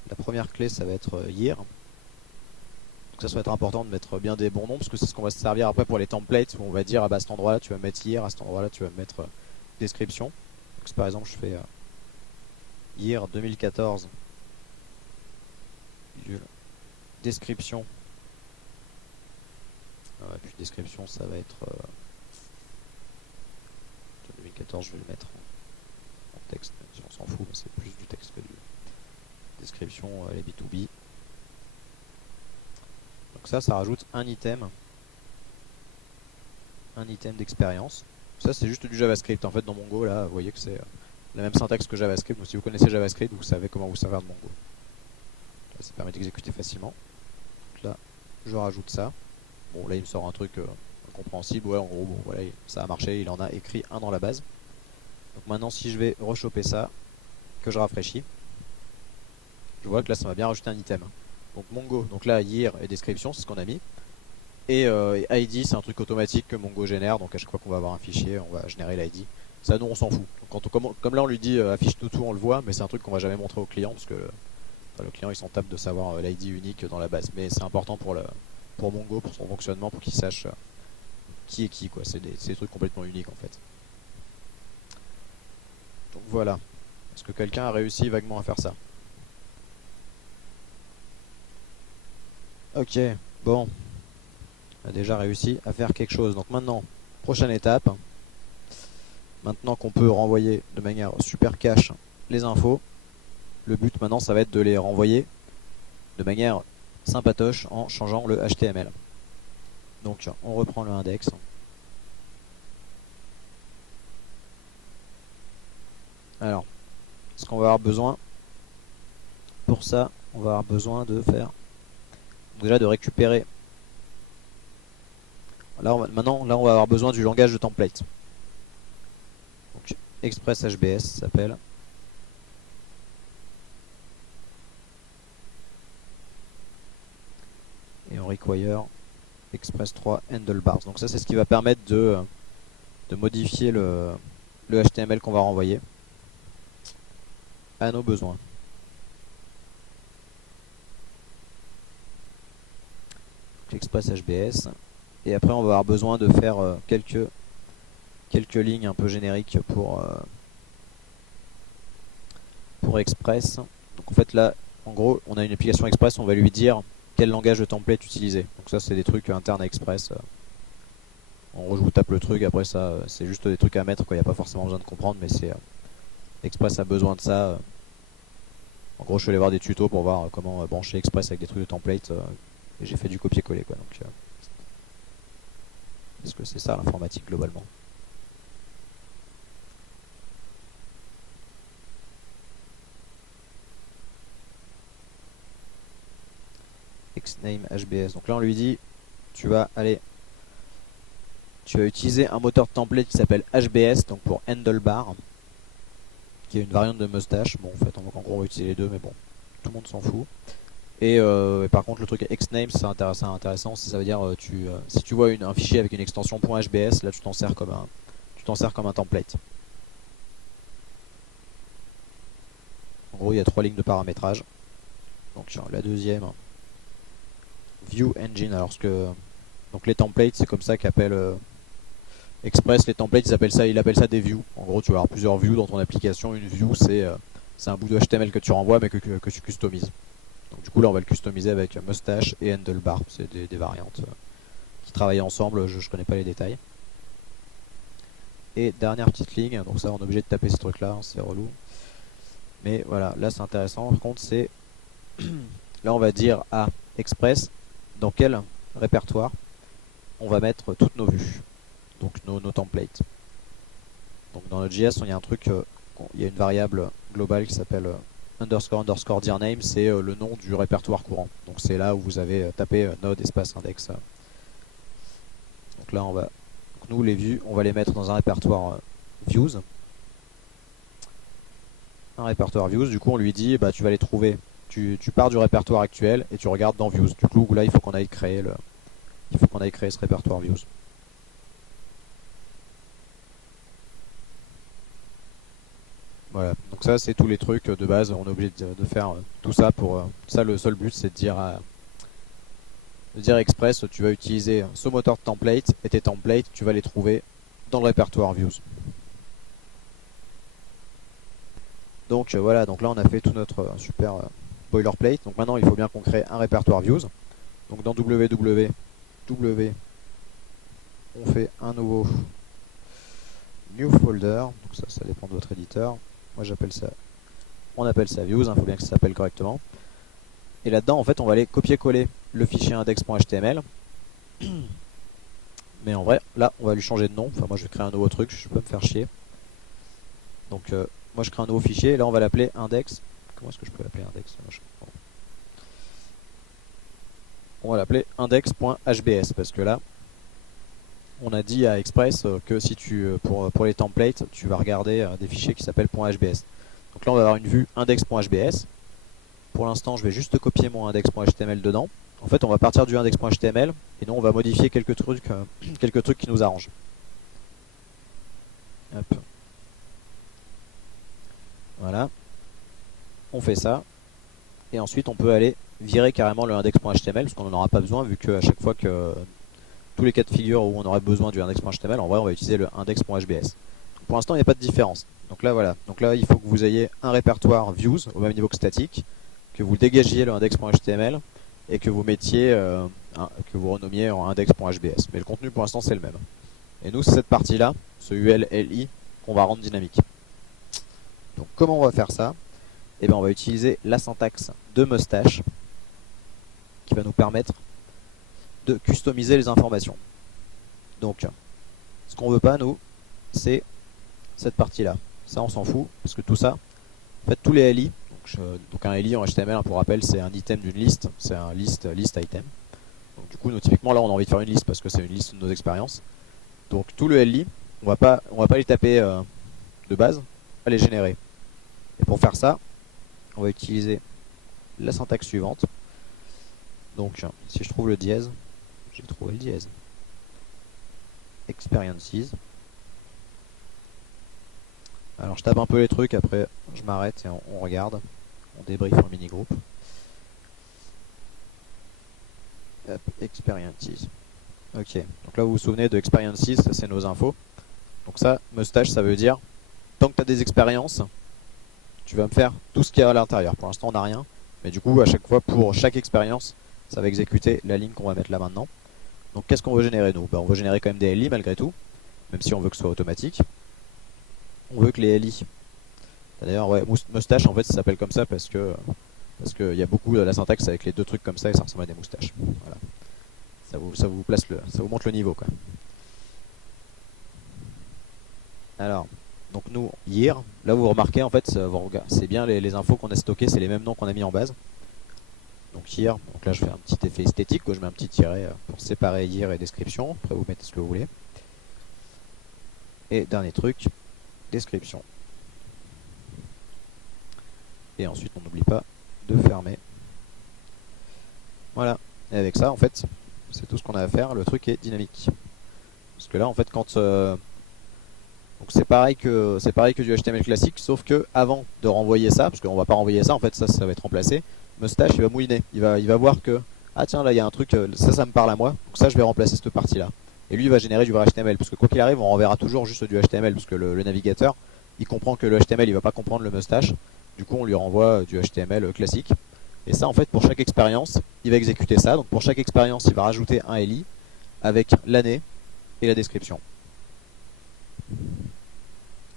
La première clé ça va être year. Donc ça va être important de mettre bien des bons noms parce que c'est ce qu'on va se servir après pour les templates où on va dire ah bah à cet endroit là tu vas mettre year, à cet endroit là tu vas mettre description. Donc si par exemple je fais year 2014 description. Et puis description ça va être 2014 je vais le mettre en texte, même si on s'en fout, c'est plus du texte que du description les B2B. Donc ça rajoute un item d'expérience. Ça c'est juste du JavaScript en fait dans Mongo là, vous voyez que c'est la même syntaxe que JavaScript, donc si vous connaissez JavaScript vous savez comment vous servir de Mongo. Là, ça permet d'exécuter facilement. Donc là je rajoute ça. Bon là il me sort un truc incompréhensible, ouais en gros bon voilà ça a marché, il en a écrit un dans la base. Donc maintenant si je vais rechoper ça, que je rafraîchis, je vois que là ça m'a bien rajouté un item. Donc Mongo, donc là year et description c'est ce qu'on a mis. Et ID c'est un truc automatique que Mongo génère, donc à chaque fois qu'on va avoir un fichier on va générer l'ID. Ça nous on s'en fout. Donc comme là on lui dit affiche tout on le voit, mais c'est un truc qu'on va jamais montrer au client parce que le client il s'en tape de savoir l'ID unique dans la base. Mais c'est important pour Mongo, pour son fonctionnement, pour qu'il sache qui est qui quoi. C'est des trucs complètement uniques en fait. Donc voilà. Est-ce que quelqu'un a réussi vaguement à faire ça? Ok, bon. On a déjà réussi à faire quelque chose. Donc maintenant, prochaine étape. Maintenant qu'on peut renvoyer de manière super cash les infos, le but maintenant ça va être de les renvoyer de manière sympatoche en changeant le HTML. Donc on reprend le index. Alors, ce qu'on va avoir besoin pour ça, on va avoir besoin de faire déjà de récupérer. Là, maintenant, là, on va avoir besoin du langage de template. Donc, Express HBS s'appelle. Et on require Express 3 handlebars. Donc ça, c'est ce qui va permettre de modifier le HTML qu'on va renvoyer à nos besoins. Donc, Express HBS. Et après, on va avoir besoin de faire quelques lignes un peu génériques pour Express. Donc en fait là, en gros, on a une application Express, on va lui dire quel langage de template utiliser. Donc ça, c'est des trucs internes à Express. En gros, je vous tape le truc, après ça, c'est juste des trucs à mettre, quoi. Il n'y a pas forcément besoin de comprendre, mais c'est Express a besoin de ça. En gros, je suis allé voir des tutos pour voir comment brancher Express avec des trucs de template, et j'ai fait du copier-coller, quoi. Donc, est-ce que c'est ça l'informatique globalement? Xname HBS. Donc là, on lui dit, tu vas utiliser un moteur de template qui s'appelle HBS, donc pour handlebar, qui est une variante de mustache. Bon, en fait, en gros, on va utiliser les deux, mais bon, tout le monde s'en fout. Et par contre, le truc Xname, c'est intéressant, ça veut dire, si tu vois un fichier avec une extension .hbs, là, tu t'en sers comme un template. En gros, il y a 3 lignes de paramétrage. Donc, la deuxième, View Engine. Alors, donc les templates, c'est comme ça qu'appelle Express. Les templates, il appelle ça des views. En gros, tu vas avoir plusieurs views dans ton application. Une view, c'est un bout de HTML que tu renvoies, mais que tu customises. Donc du coup, là, on va le customiser avec mustache et handlebar. C'est des variantes qui travaillent ensemble. Je connais pas les détails. Et dernière petite ligne. Donc ça, on est obligé de taper ce truc-là. Hein, c'est relou. Mais voilà, là, c'est intéressant. Par contre, c'est là, on va dire à Express dans quel répertoire on va mettre toutes nos vues, donc nos templates. Donc dans notre JS, il y a un truc, il y a une variable globale qui s'appelle underscore dir name, c'est le nom du répertoire courant. Donc c'est là où vous avez tapé node espace index. Donc là, nous les vues, on va les mettre dans un répertoire views. Un répertoire views, du coup on lui dit, bah tu vas les trouver. Tu pars du répertoire actuel et tu regardes dans views. Du coup là, il faut qu'on aille créer ce répertoire views. Voilà, donc ça c'est tous les trucs de base, on est obligé de faire tout ça pour ça. Le seul but, c'est de dire Express, tu vas utiliser ce moteur de template, et tes templates, tu vas les trouver dans le répertoire views. Donc voilà, donc là on a fait tout notre super boilerplate. Donc maintenant il faut bien qu'on crée un répertoire views. Donc dans www, on fait un nouveau new folder. Donc ça dépend de votre éditeur. Moi on appelle ça views, il faut bien que ça s'appelle correctement. Et là-dedans, en fait, on va aller copier-coller le fichier index.html. Mais en vrai, là, on va lui changer de nom. Enfin, moi, je vais créer un nouveau truc, je peux me faire chier. Donc, moi, je crée un nouveau fichier. Et là, on va l'appeler index. Comment est-ce que je peux l'appeler index? On va l'appeler index.hbs parce que là, on a dit à Express que si pour les templates, tu vas regarder des fichiers qui s'appellent .hbs. Donc là, on va avoir une vue index.hbs. Pour l'instant, je vais juste copier mon index.html dedans. En fait, on va partir du index.html et nous, on va modifier quelques trucs qui nous arrangent. Hop. Voilà. On fait ça. Et ensuite, on peut aller virer carrément le index.html parce qu'on n'en aura pas besoin vu qu'à chaque fois que tous les cas de figure où on aurait besoin du index.html, en vrai, on va utiliser le index.hbs. Pour l'instant, il n'y a pas de différence. Donc là, voilà. Donc là, il faut que vous ayez un répertoire views au même niveau que statique, que vous dégagiez le index.html et que vous mettiez que vous renommiez en index.hbs. Mais le contenu pour l'instant c'est le même. Et nous c'est cette partie-là, ce ULLI, qu'on va rendre dynamique. Donc comment on va faire ça? Eh bien on va utiliser la syntaxe de Mustache qui va nous permettre de customiser les informations. Donc ce qu'on veut pas nous, c'est cette partie-là. Ça on s'en fout, parce que tout ça, en fait tous les LI, donc un LI en HTML, pour rappel, c'est un item d'une liste, c'est un list item. Donc du coup, nous typiquement là on a envie de faire une liste parce que c'est une liste de nos expériences. Donc tout le LI, on va pas les taper de base, on va les générer. Et pour faire ça, on va utiliser la syntaxe suivante. Donc si je trouve le dièse, j'ai trouvé le dièse. Experiences. Alors je tape un peu les trucs, après je m'arrête et on regarde. On débriefe en mini-groupe. Experiences. Ok, donc là vous vous souvenez de Experiences, ça c'est nos infos. Donc ça, Mustache, ça veut dire, tant que tu as des expériences, tu vas me faire tout ce qu'il y a à l'intérieur. Pour l'instant on n'a rien, mais du coup à chaque fois, pour chaque expérience, ça va exécuter la ligne qu'on va mettre là maintenant. Donc qu'est-ce qu'on veut générer nous? On veut générer quand même des LI malgré tout, même si on veut que ce soit automatique. On veut que les LI... D'ailleurs ouais, Mustache en fait ça s'appelle comme ça parce que il y a beaucoup de la syntaxe avec les deux trucs comme ça et ça ressemble à des moustaches. Voilà. Ça vous montre le niveau quoi. Alors, donc nous, year, là vous remarquez en fait, c'est bien les infos qu'on a stockées, c'est les mêmes noms qu'on a mis en base. Donc year, donc là je fais un petit effet esthétique, je mets un petit tiret pour séparer year et description, après vous mettez ce que vous voulez. Et dernier truc, description. Et ensuite on n'oublie pas de fermer. Voilà, et avec ça en fait, c'est tout ce qu'on a à faire, le truc est dynamique. Parce que là en fait quand... donc c'est pareil que du HTML classique, sauf que avant de renvoyer ça, parce qu'on va pas renvoyer ça, en fait ça va être remplacé, Mustache il va mouiner, il va voir que ah tiens là il y a un truc, ça me parle à moi, donc ça je vais remplacer cette partie là. Et lui il va générer du vrai HTML, parce que quoi qu'il arrive on renverra toujours juste du HTML, parce que le navigateur il comprend que le HTML il va pas comprendre le Mustache, du coup on lui renvoie du HTML classique. Et ça en fait pour chaque expérience il va exécuter ça, donc pour chaque expérience il va rajouter un LI avec l'année et la description.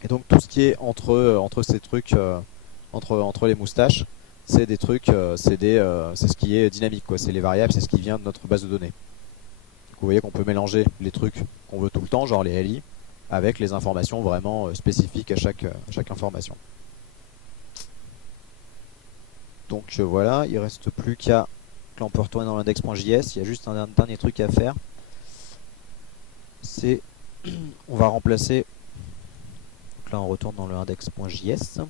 Et donc tout ce qui est entre ces trucs, entre les moustaches, c'est des trucs, c'est ce qui est dynamique, quoi. C'est les variables, c'est ce qui vient de notre base de données. Donc vous voyez qu'on peut mélanger les trucs qu'on veut tout le temps, genre les LI, avec les informations vraiment spécifiques à chaque information. Donc voilà, il reste plus qu'à retourner dans l'index.js. Il y a juste un dernier truc à faire. C'est on va remplacer. Donc là on retourne dans le index.js.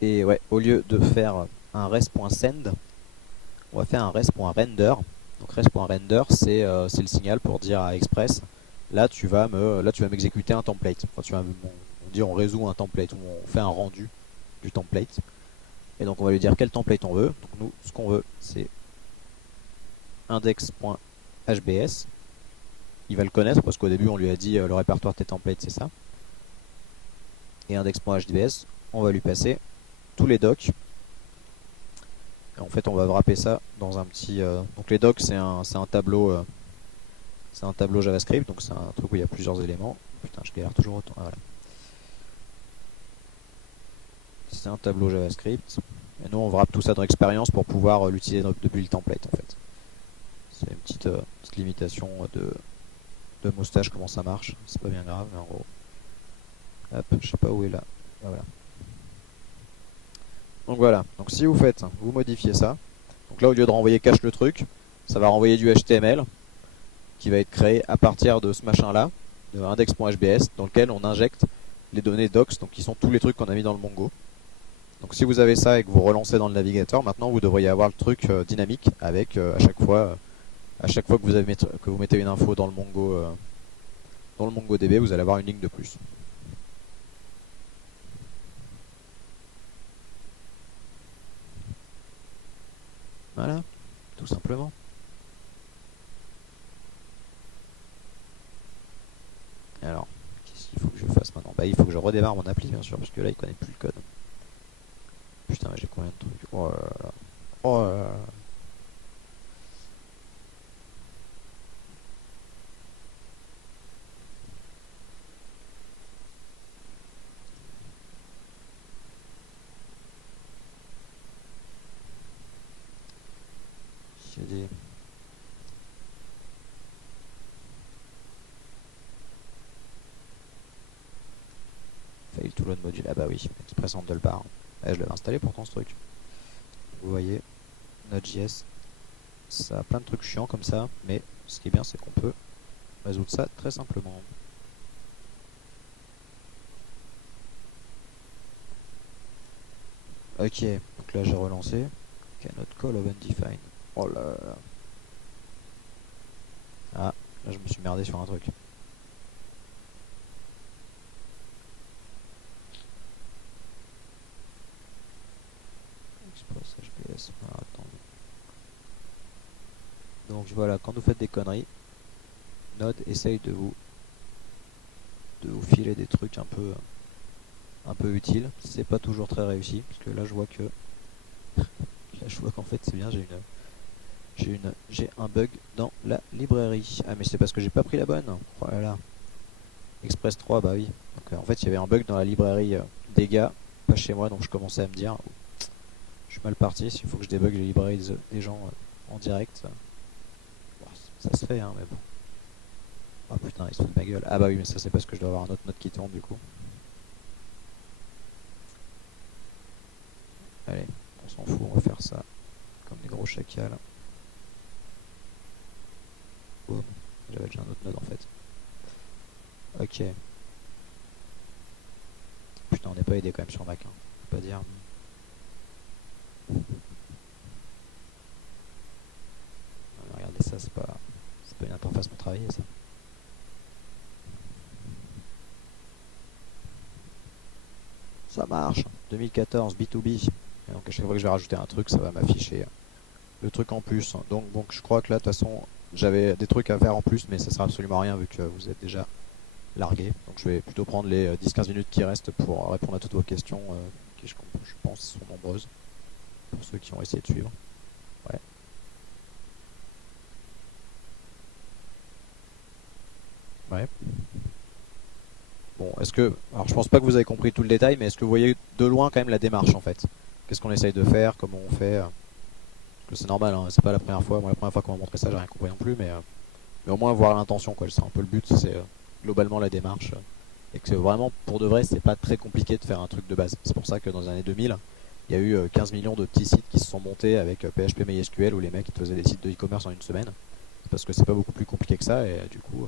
Et ouais, au lieu de faire un res.send, on va faire un res.render. Donc res.render c'est le signal pour dire à Express là tu vas m'exécuter un template. Enfin, on résout un template, ou on fait un rendu du template. Et donc on va lui dire quel template on veut. Donc nous ce qu'on veut c'est index.hbs. Il va le connaître parce qu'au début on lui a dit le répertoire de tes templates c'est ça. Et index.hbs, on va lui passer tous les docs. Et en fait on va wrapper ça dans un petit... donc les docs c'est un tableau JavaScript, donc c'est un truc où il y a plusieurs éléments. Putain je galère toujours autant. Ah, voilà. C'est un tableau JavaScript. Et nous on wrap tout ça dans Experience pour pouvoir l'utiliser depuis le template en fait. C'est une petite limitation de moustache comment ça marche. C'est pas bien grave mais en gros. Hop, je sais pas où est là. Ah, voilà. Donc voilà, donc si vous modifiez ça, donc là au lieu de renvoyer cache le truc, ça va renvoyer du HTML qui va être créé à partir de ce machin là, de index.hbs, dans lequel on injecte les données docs, donc qui sont tous les trucs qu'on a mis dans le Mongo. Donc si vous avez ça et que vous relancez dans le navigateur, maintenant vous devriez avoir le truc dynamique avec à chaque fois que vous mettez une info dans le MongoDB, vous allez avoir une ligne de plus. Voilà, tout simplement. Alors, qu'est-ce qu'il faut que je fasse maintenant? Bah il faut que je redémarre mon appli bien sûr, parce que là il connaît plus le code. Putain, j'ai combien de trucs? Oh là là. Oh là là. qui a dit fail to load module. Ah bah oui, Express Handlebar. Je l'avais installé pourtant ce truc. Vous voyez, Node.js, ça a plein de trucs chiants comme ça, mais ce qui est bien c'est qu'on peut résoudre ça très simplement. Ok, donc là j'ai relancé. Cannot call of undefined. Oh là là. Ah, là je me suis merdé sur un truc. Express HBS. Ah, attends. Donc voilà, quand vous faites des conneries, Node essaye de vous filer des trucs un peu utiles. C'est pas toujours très réussi, parce que là je vois que là je vois qu'en fait c'est bien, j'ai un bug dans la librairie. Ah mais c'est parce que j'ai pas pris la bonne. Oh là là. Express 3, bah oui. Donc en fait il y avait un bug dans la librairie dégâts, pas chez moi, donc je commençais à me dire je suis mal parti, s'il faut que je débug les librairies des gens en direct. Bon, ça se fait hein, mais bon. Ah putain, il se fout de ma gueule. Ah bah oui, mais ça c'est parce que je dois avoir un autre node qui tourne du coup. Allez, on s'en fout, on va faire ça comme des gros chacals. Boum, j'avais déjà un autre node en fait. Ok. Putain, on n'est pas aidé quand même sur Mac, hein. Faut pas dire. Regardez ça, c'est pas une interface pour travailler ça. Ça marche. 2014, B2B. Et donc à chaque fois que je vais rajouter un truc, ça va m'afficher le truc en plus. Donc je crois que là, de toute façon, j'avais des trucs à faire en plus, mais ça sert absolument à rien vu que vous êtes déjà largué. Donc je vais plutôt prendre les 10-15 minutes qui restent pour répondre à toutes vos questions, qui je pense sont nombreuses, pour ceux qui ont essayé de suivre. Ouais. Ouais. Bon, alors je pense pas que vous avez compris tout le détail, mais est-ce que vous voyez de loin quand même la démarche en fait? Qu'est-ce qu'on essaye de faire, comment on fait? Parce que c'est normal, hein, c'est pas la première fois. Moi, la première fois qu'on m'a montré ça, j'ai rien compris non plus, mais au moins voir l'intention, quoi. C'est un peu le but, c'est globalement la démarche. Et que vraiment, pour de vrai, c'est pas très compliqué de faire un truc de base. C'est pour ça que dans les années 2000, il y a eu 15 millions de petits sites qui se sont montés avec PHP MySQL où les mecs ils te faisaient des sites de e-commerce en une semaine. C'est parce que c'est pas beaucoup plus compliqué que ça et du coup,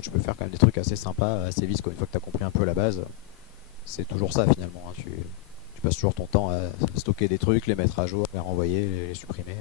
tu peux faire quand même des trucs assez sympas, assez vite, quoi. Une fois que tu as compris un peu la base, c'est toujours ça finalement, hein. Tu passes toujours ton temps à stocker des trucs, les mettre à jour, les renvoyer, les supprimer.